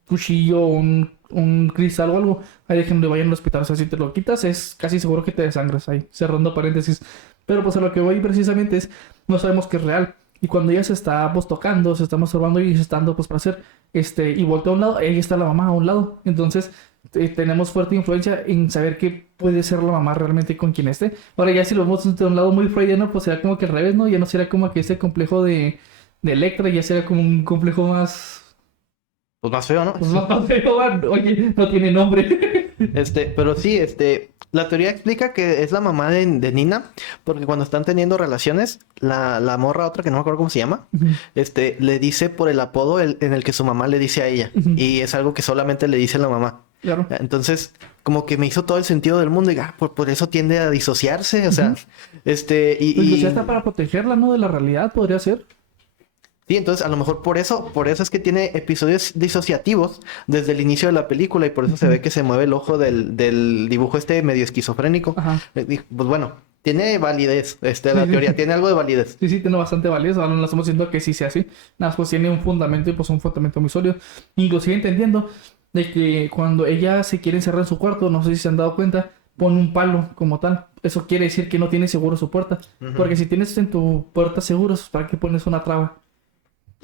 cuchillo, un cristal o algo, ahí déjenlo, vayan al hospital. O sea, si te lo quitas, es casi seguro que te desangras ahí, cerrando paréntesis. Pero pues a lo que voy precisamente es, no sabemos que es real. Y cuando ella se está pues tocando, se está masturbando y se está dando pues placer, y voltea a un lado, ahí está la mamá a un lado. Entonces, tenemos fuerte influencia en saber que puede ser la mamá realmente con quien esté. Ahora ya si lo vemos de un lado muy freudiano, pues será como que al revés, ¿no? Ya no será como que ese complejo de Electra, ya será como un complejo más... Pues más feo, ¿no? Pues más feo, oye, no tiene nombre. Pero sí, la teoría explica que es la mamá de Nina, porque cuando están teniendo relaciones, la morra otra que no me acuerdo cómo se llama, Ujú. le dice por el apodo en el que su mamá le dice a ella, Ujú. y es algo que solamente le dice la mamá. Claro. Entonces, como que me hizo todo el sentido del mundo y por eso tiende a disociarse, o sea, Ujú. y, Pues ya y está para protegerla, ¿no? De la realidad, podría ser. Sí, entonces a lo mejor por eso es que tiene episodios disociativos desde el inicio de la película y por eso se ve que se mueve el ojo del dibujo este medio esquizofrénico. Ajá. Pues bueno, tiene validez, la Sí, teoría, sí. tiene algo de validez. Sí, sí, tiene bastante validez. Ahora no estamos diciendo que sí sea así. Nada, más, pues tiene un fundamento y pues un fundamento muy sólido. Inclusive entendiendo de que cuando ella se quiere encerrar en su cuarto, no sé si se han dado cuenta, pone un palo como tal. Eso quiere decir que no tiene seguro su puerta. Porque si tienes en tu puerta seguros, ¿para qué pones una traba?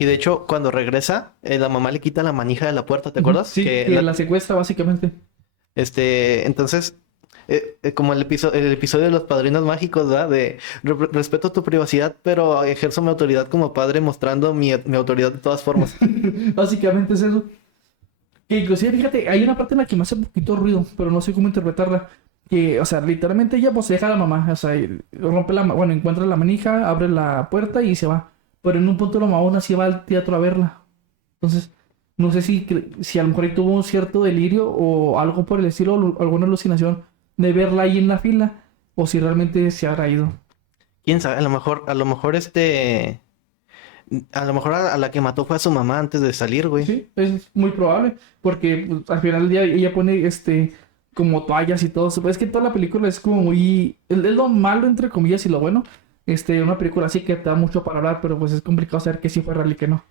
Y de hecho, cuando regresa, la mamá le quita la manija de la puerta, ¿te Ujú. acuerdas? Sí, que la secuestra básicamente. Entonces, como el episodio de los padrinos mágicos, ¿verdad? Respeto tu privacidad, pero ejerzo mi autoridad como padre mostrando mi autoridad de todas formas. Básicamente es eso. Que inclusive, fíjate, hay una parte en la que me hace un poquito ruido, pero no sé cómo interpretarla. Que, o sea, literalmente ella pues deja a la mamá, o sea, y rompe bueno, encuentra la manija, abre la puerta y se va. Pero en un punto la mamá aún así va al teatro a verla. Entonces, no sé si a lo mejor ahí tuvo un cierto delirio o algo por el estilo, o alguna alucinación de verla ahí en la fila, o si realmente se habrá ido. ¿Quién sabe? A lo mejor a la que mató fue a su mamá antes de salir, güey. Sí, es muy probable, porque pues, al final del día ella pone como toallas y todo. Es que toda la película es como muy... Es lo malo, entre comillas, y lo bueno. Una película así que te da mucho para hablar, pero pues es complicado saber qué sí fue real y qué no.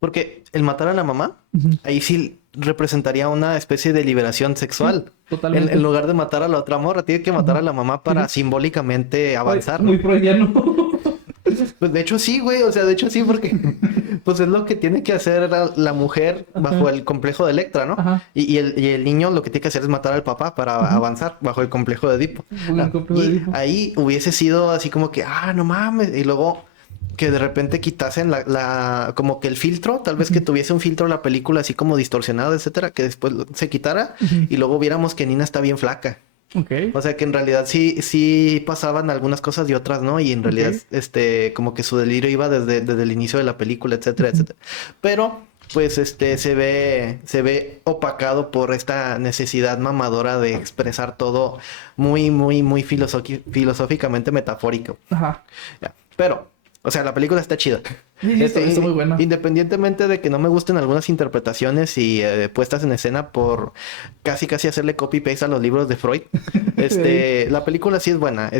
Porque el matar a la mamá, Ujú. ahí sí representaría una especie de liberación Sí, sexual. En totalmente. lugar de matar a la otra morra, tiene que matar Ujú. a la mamá Sí, para sí. simbólicamente Ay, avanzar, muy ¿no? freudiano. Pues de hecho sí, güey, o sea, de hecho sí, porque pues es lo que tiene que hacer la mujer bajo Ajá, el complejo de Electra, ¿no? ajá. Y el niño lo que tiene que hacer es matar al papá para Ujú. avanzar bajo el complejo de Edipo. Buen complejo de Y Edipo. ahí hubiese sido así como que, no mames, y luego que de repente quitasen como que el filtro, tal vez que Ujú, tuviese un filtro la película así como distorsionado, etcétera, que después se quitara ujú. y luego viéramos que Nina está bien flaca. Ok, O sea que en realidad sí pasaban algunas cosas y otras no, y en ok. realidad como que su delirio iba desde el inicio de la película, etcétera, Ujú. etcétera. Pero pues se ve opacado por esta necesidad mamadora de expresar todo muy, muy, muy filosóficamente metafórico. Ajá. Ya. Pero, o sea, la película está chida. Sí, sí, está muy buena. Independientemente de que no me gusten algunas interpretaciones y puestas en escena por casi casi hacerle copy-paste a los libros de Freud, Ey. la película sí es buena,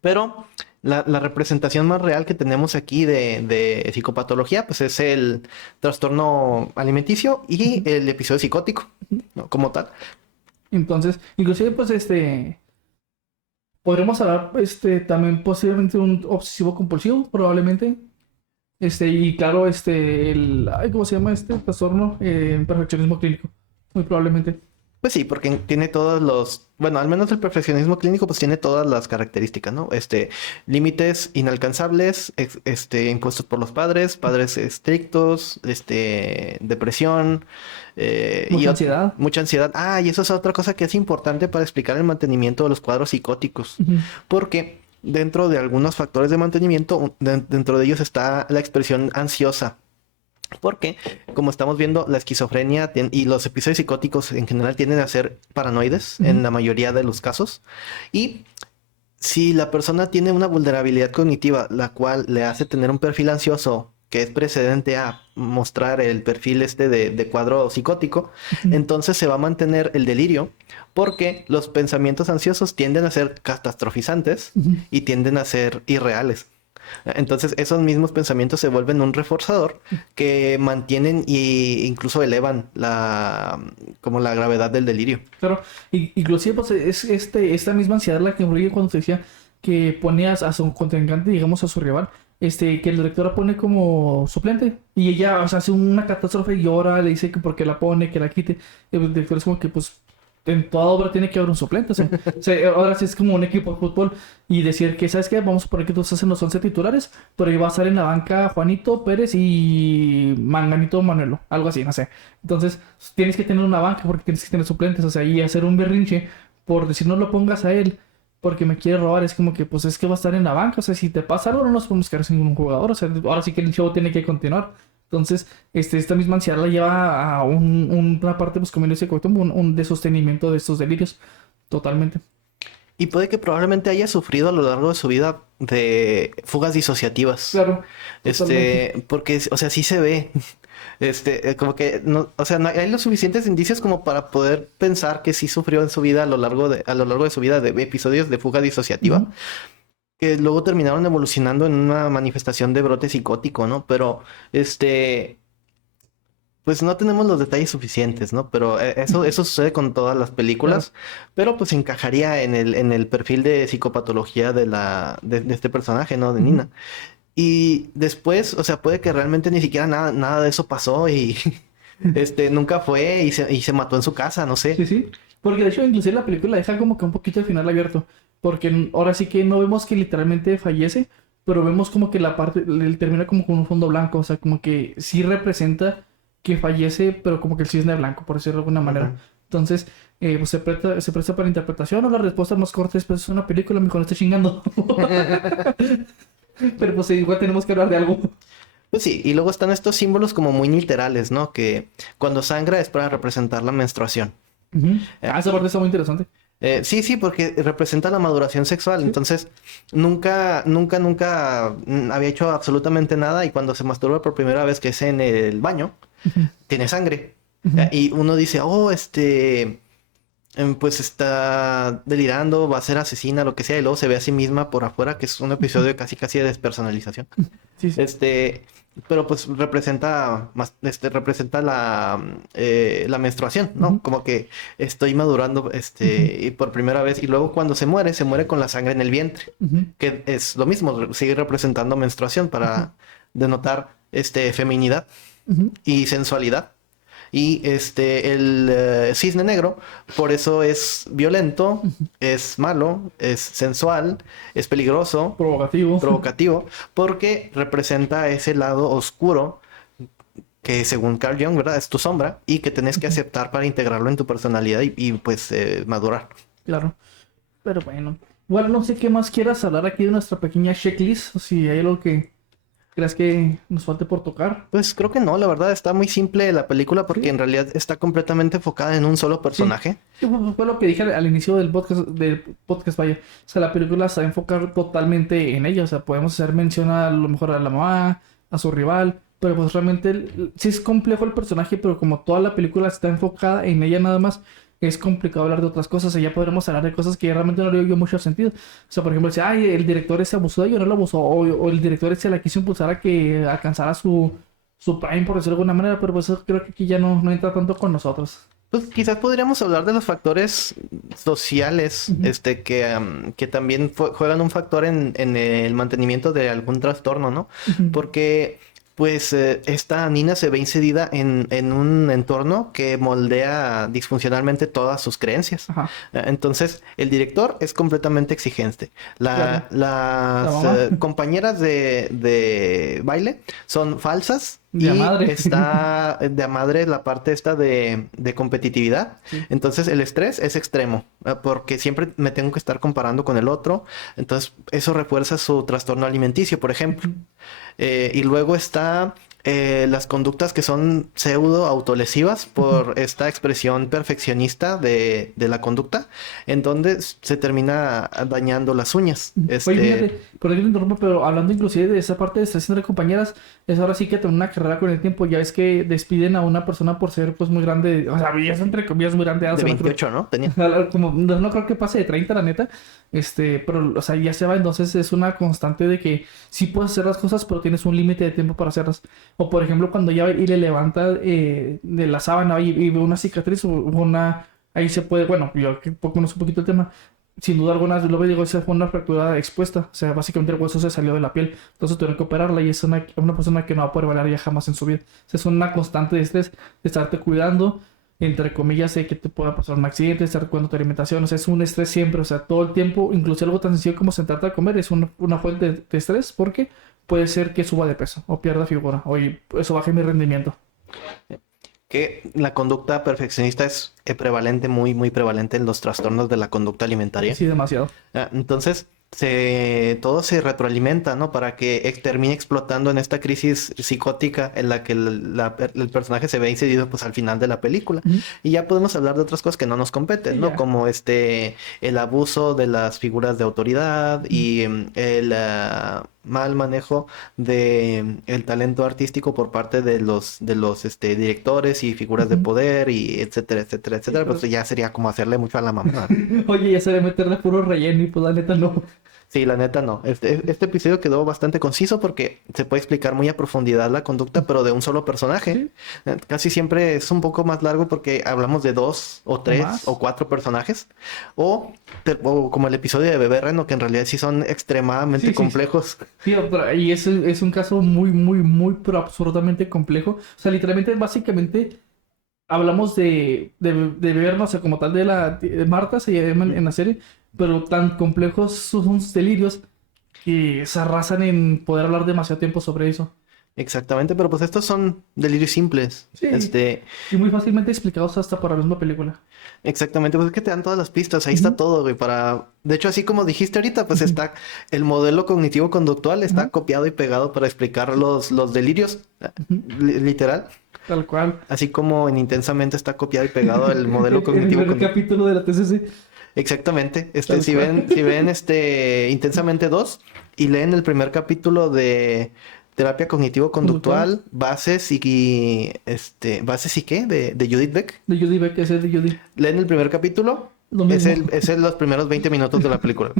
pero la representación más real que tenemos aquí de psicopatología, pues es el trastorno alimenticio y Ujú, el episodio psicótico, ujú. ¿no? Como tal. Entonces, inclusive, pues, podremos hablar, también posiblemente un obsesivo compulsivo, probablemente. Y claro, ay, ¿cómo se llama este trastorno? Perfeccionismo clínico, muy probablemente. Pues sí, porque tiene bueno, al menos el perfeccionismo clínico pues tiene todas las características, ¿no? Límites inalcanzables, impuestos por los padres, padres estrictos, depresión, Mucha ansiedad. mucha ansiedad. Y eso es otra cosa que es importante para explicar el mantenimiento de los cuadros psicóticos, Ujú, porque dentro de algunos factores de mantenimiento, dentro de ellos está la expresión ansiosa. Porque, como estamos viendo, la esquizofrenia y los episodios psicóticos en general tienden a ser paranoides ujú, en la mayoría de los casos. Y si la persona tiene una vulnerabilidad cognitiva, la cual le hace tener un perfil ansioso, que es precedente a mostrar el perfil de cuadro psicótico, ujú. entonces se va a mantener el delirio, porque los pensamientos ansiosos tienden a ser catastrofizantes Ujú. y tienden a ser irreales. Entonces, esos mismos pensamientos se vuelven un reforzador que mantienen e incluso elevan como la gravedad del delirio. Claro, inclusive pues es esta misma ansiedad la que influye cuando te decía que ponías a su contrincante, digamos a su rival, que la directora pone como suplente y ella, o sea, hace una catástrofe y llora, le dice que porque la pone, que la quite, y el director es como que pues en toda obra tiene que haber un suplente, o sea, ahora sí es como un equipo de fútbol y decir que, ¿sabes qué? Vamos a poner que tú estás en los 11 titulares, pero ahí va a estar en la banca Juanito Pérez y Manganito Manuelo, algo así, no sé. Entonces, tienes que tener una banca porque tienes que tener suplentes, o sea, y hacer un berrinche por decir no lo pongas a él porque me quiere robar, es como que, pues es que va a estar en la banca, o sea, si te pasa algo no nos podemos quedar sin ningún jugador, o sea, ahora sí que el show tiene que continuar. Entonces, esta misma ansiedad la lleva a una parte, pues como dice Coito, de sostenimiento de estos delirios, totalmente. Y puede que probablemente haya sufrido a lo largo de su vida de fugas disociativas. Claro, totalmente. Porque, o sea, sí se ve. Como que no, o sea, no hay los suficientes indicios como para poder pensar que sí sufrió en su vida a lo largo de su vida de episodios de fuga disociativa, Ujú. que luego terminaron evolucionando en una manifestación de brote psicótico, ¿no? Pero, pues no tenemos los detalles suficientes, ¿no? Pero eso sucede con todas las Claro. películas, pero pues encajaría en el perfil de psicopatología de este personaje, ¿no? De Ujú. Nina. Y después, o sea, puede que realmente ni siquiera nada de eso pasó y nunca fue y se mató en su casa, no sé. Sí, sí. Porque de hecho, inclusive la película deja como que un poquito el final abierto. Porque ahora sí que no vemos que literalmente fallece, pero vemos como que la parte, él termina como con un fondo blanco. O sea, como que sí representa que fallece, pero como que el cisne blanco, por decirlo de alguna manera. Ujú. Entonces, pues se presta para interpretación. O la respuesta más corta es: pues es una película, mejor no esté chingando. Pero pues igual tenemos que hablar de algo. Pues sí, y luego están estos símbolos como muy literales, ¿no? Que cuando sangra es para representar la menstruación. Ujú. Eh, Ah, esa parte está muy interesante. sí, sí, porque representa la maduración sexual. Sí. Entonces, nunca había hecho absolutamente nada y cuando se masturba por primera vez, que es en el baño, Ujú. tiene sangre. Ujú. Y uno dice, oh, pues está delirando, va a ser asesina, lo que sea, y luego se ve a sí misma por afuera, que es un Ujú. episodio casi de despersonalización. Sí, sí. Este, pero pues representa la menstruación, ¿no? Ujú. Como que estoy madurando, Ujú. y por primera vez, y luego cuando se muere con la sangre en el vientre, Ujú. que es lo mismo, sigue representando menstruación Ujú. para denotar, feminidad Ujú. y sensualidad. Y el cisne negro, por eso es violento, Ujú. es malo, es sensual, es peligroso, Provocativo. provocativo, porque representa ese lado oscuro que según Carl Jung, ¿verdad? Es tu sombra y que tenés que Ujú. aceptar para integrarlo en tu personalidad pues madurar. Claro. Pero bueno. Bueno, no sé qué más quieras hablar aquí de nuestra pequeña checklist. O si hay algo que creas que nos falte por tocar. Pues creo que no, la verdad está muy simple la película porque Sí, en realidad está completamente enfocada en un solo sí. personaje. Sí, fue lo que dije al inicio del podcast, vaya. O sea, la película se va a enfocar totalmente en ella. O sea, podemos hacer mención a lo mejor a la mamá, a su rival. Pero pues realmente sí es complejo el personaje, pero como toda la película está enfocada en ella nada más, es complicado hablar de otras cosas. Y ya podremos hablar de cosas que realmente no le dio mucho sentido. O sea, por ejemplo, si ay, el director ese abusó de ella, no lo abusó. O el director ese la quiso impulsar a que alcanzara su prime, por decirlo de alguna manera. Pero pues eso creo que aquí ya no entra tanto con nosotros. Pues quizás podríamos hablar de los factores sociales, Ujú. que también juegan un factor en el mantenimiento de algún trastorno, ¿no? Ujú. Porque, pues, esta Nina se ve inserida en un entorno que moldea disfuncionalmente todas sus creencias. Ajá, Entonces, el director es completamente exigente. claro. La Las mamá, compañeras de baile son falsas de a y madre. está de a madre la parte esta de competitividad. Sí. Entonces el estrés es extremo, porque siempre me tengo que estar comparando con el otro. Entonces eso refuerza su trastorno alimenticio, por ejemplo. Ujú. Y luego está las conductas que son pseudo autolesivas Ujú. por esta expresión perfeccionista de la conducta, en donde se termina dañando las uñas. Oye, fíjate, por ahí me interrumpo, pero hablando inclusive de esa parte de estación de compañeras, es ahora sí que tener una carrera con el tiempo. Ya ves que despiden a una persona por ser pues muy grande, o sea, ya es entre comillas muy grande, o De sea, no creo, 28, ¿no? Tenía. como, no creo que pase de 30 la neta, pero, o sea, ya se va, entonces es una constante de que sí puedes hacer las cosas, pero tienes un límite de tiempo para hacerlas. O por ejemplo, cuando ya va y le levanta de la sábana y ve una cicatriz o una, ahí se puede, bueno, yo que conozco un poquito el tema, sin duda alguna, lo que digo, esa fue una fractura expuesta. O sea, básicamente el hueso se salió de la piel. Entonces tuvieron que operarla y es una persona que no va a poder bailar ya jamás en su vida. O sea, es una constante de estrés, de estarte cuidando, entre comillas, de que te pueda pasar un accidente, estar cuidando tu alimentación. O sea, es un estrés siempre, o sea, todo el tiempo. Incluso algo tan sencillo como sentarte a comer es una fuente de estrés porque puede ser que suba de peso o pierda figura o eso baje mi rendimiento. Que la conducta perfeccionista es prevalente, muy prevalente en los trastornos de la conducta alimentaria. Sí, demasiado. Entonces, todo se retroalimenta, ¿no? Para que termine explotando en esta crisis psicótica en la que el personaje se ve incidido pues al final de la película. Ujú. Y ya podemos hablar de otras cosas que no nos competen, Sí, ¿no? ya. Como el abuso de las figuras de autoridad Ujú. y el mal manejo de el talento artístico por parte de los directores y figuras de Ujú. poder y etcétera, etcétera, Sí, etcétera. Pues pero... ya sería como hacerle mucho a la mamá. Oye, ya se le meterle puro relleno y pues la neta no. Sí, la neta no. Este episodio quedó bastante conciso porque se puede explicar muy a profundidad la conducta, pero de un solo personaje. Sí, Casi siempre es un poco más largo porque hablamos de dos o o tres o más. cuatro personajes. O como el episodio de Bebé Reno, que en realidad sí son extremadamente Sí, sí. complejos. Sí, y es un caso muy, muy, muy, pero absurdamente complejo. O sea, literalmente, básicamente, hablamos de vernos, o sea, como tal de Marta, se llama en la serie, pero tan complejos son sus delirios que se arrasan en poder hablar demasiado tiempo sobre eso. Exactamente, pero pues estos son delirios simples. Sí, y muy fácilmente explicados hasta para la misma película. Exactamente, pues es que te dan todas las pistas, ahí está Ujú, todo, güey, De hecho, así como dijiste ahorita, pues ujú, está el modelo cognitivo-conductual, está ajá, copiado y pegado para explicar los delirios, ujú, literal. tal cual. Así como en Intensamente está copiado y pegado el modelo El primer cognitivo-conductual. capítulo de la TCC, Exactamente, tal cual. si ven Intensamente 2 y leen el primer capítulo de terapia Conductual. cognitivo-conductual, bases y qué, de Judith Beck. De Judy Beck, ese es de Judy. Leen el primer capítulo, Lo mismo. es los primeros 20 minutos de la película.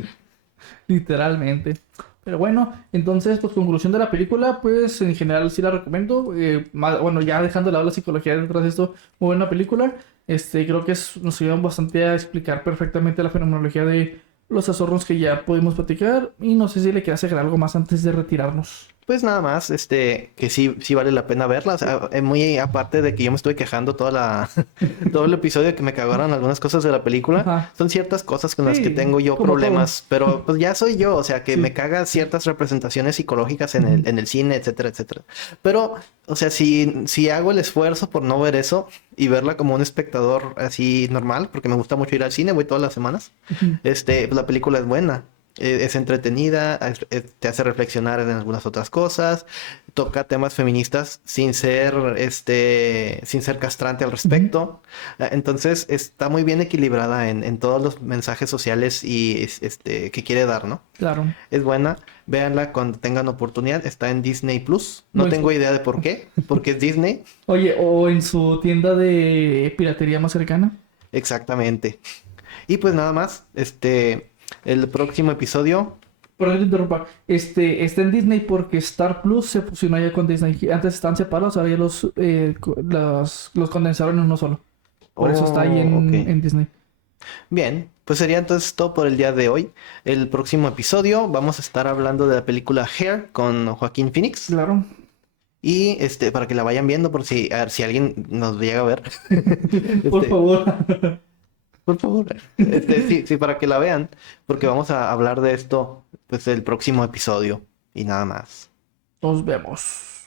Literalmente. Pero bueno, entonces, pues conclusión de la película, pues en general sí la recomiendo. Bueno, ya dejando de lado la psicología detrás de esto, muy buena película. Creo que nos ayudan bastante a explicar perfectamente la fenomenología de los azorros que ya pudimos platicar. Y no sé si le quieras agregar algo más antes de retirarnos. Pues nada más, que sí vale la pena verla. O sea, muy aparte de que yo me estuve quejando todo el episodio que me cagaron algunas cosas de la película, Ajá. son ciertas cosas con las que Sí, tengo yo como todo. problemas, pero pues ya soy yo, o sea, que me Sí. caga ciertas representaciones psicológicas en Ujú. el cine, etcétera, etcétera. Pero, o sea, si hago el esfuerzo por no ver eso y verla como un espectador así normal, porque me gusta mucho ir al cine, voy todas las semanas, Ujú. pues la película es buena. Es entretenida, te hace reflexionar en algunas otras cosas, toca temas feministas sin ser castrante al Ujú. respecto. Entonces está muy bien equilibrada en todos los mensajes sociales y que quiere dar, ¿no? Claro. Es buena, véanla cuando tengan oportunidad, está en Disney Plus. O No en tengo su- idea de por qué, porque es Disney. Oye, o en su tienda de piratería más cercana. Exactamente. Y pues nada más, el próximo episodio. Perdón que te interrumpa. Está en Disney porque Star Plus se fusionó ya con Disney. Antes estaban separados, ahora ya los condensaron en uno solo. Por eso está ahí Oh, ok. en Disney. Bien, pues sería entonces todo por el día de hoy. El próximo episodio vamos a estar hablando de la película Hair con Joaquín Phoenix. Claro. Y para que la vayan viendo por si, a ver, si alguien nos llega a ver. Por Este, favor. por favor. Sí, sí, para que la vean. Porque vamos a hablar de esto, pues, el próximo episodio. Y nada más. Nos vemos.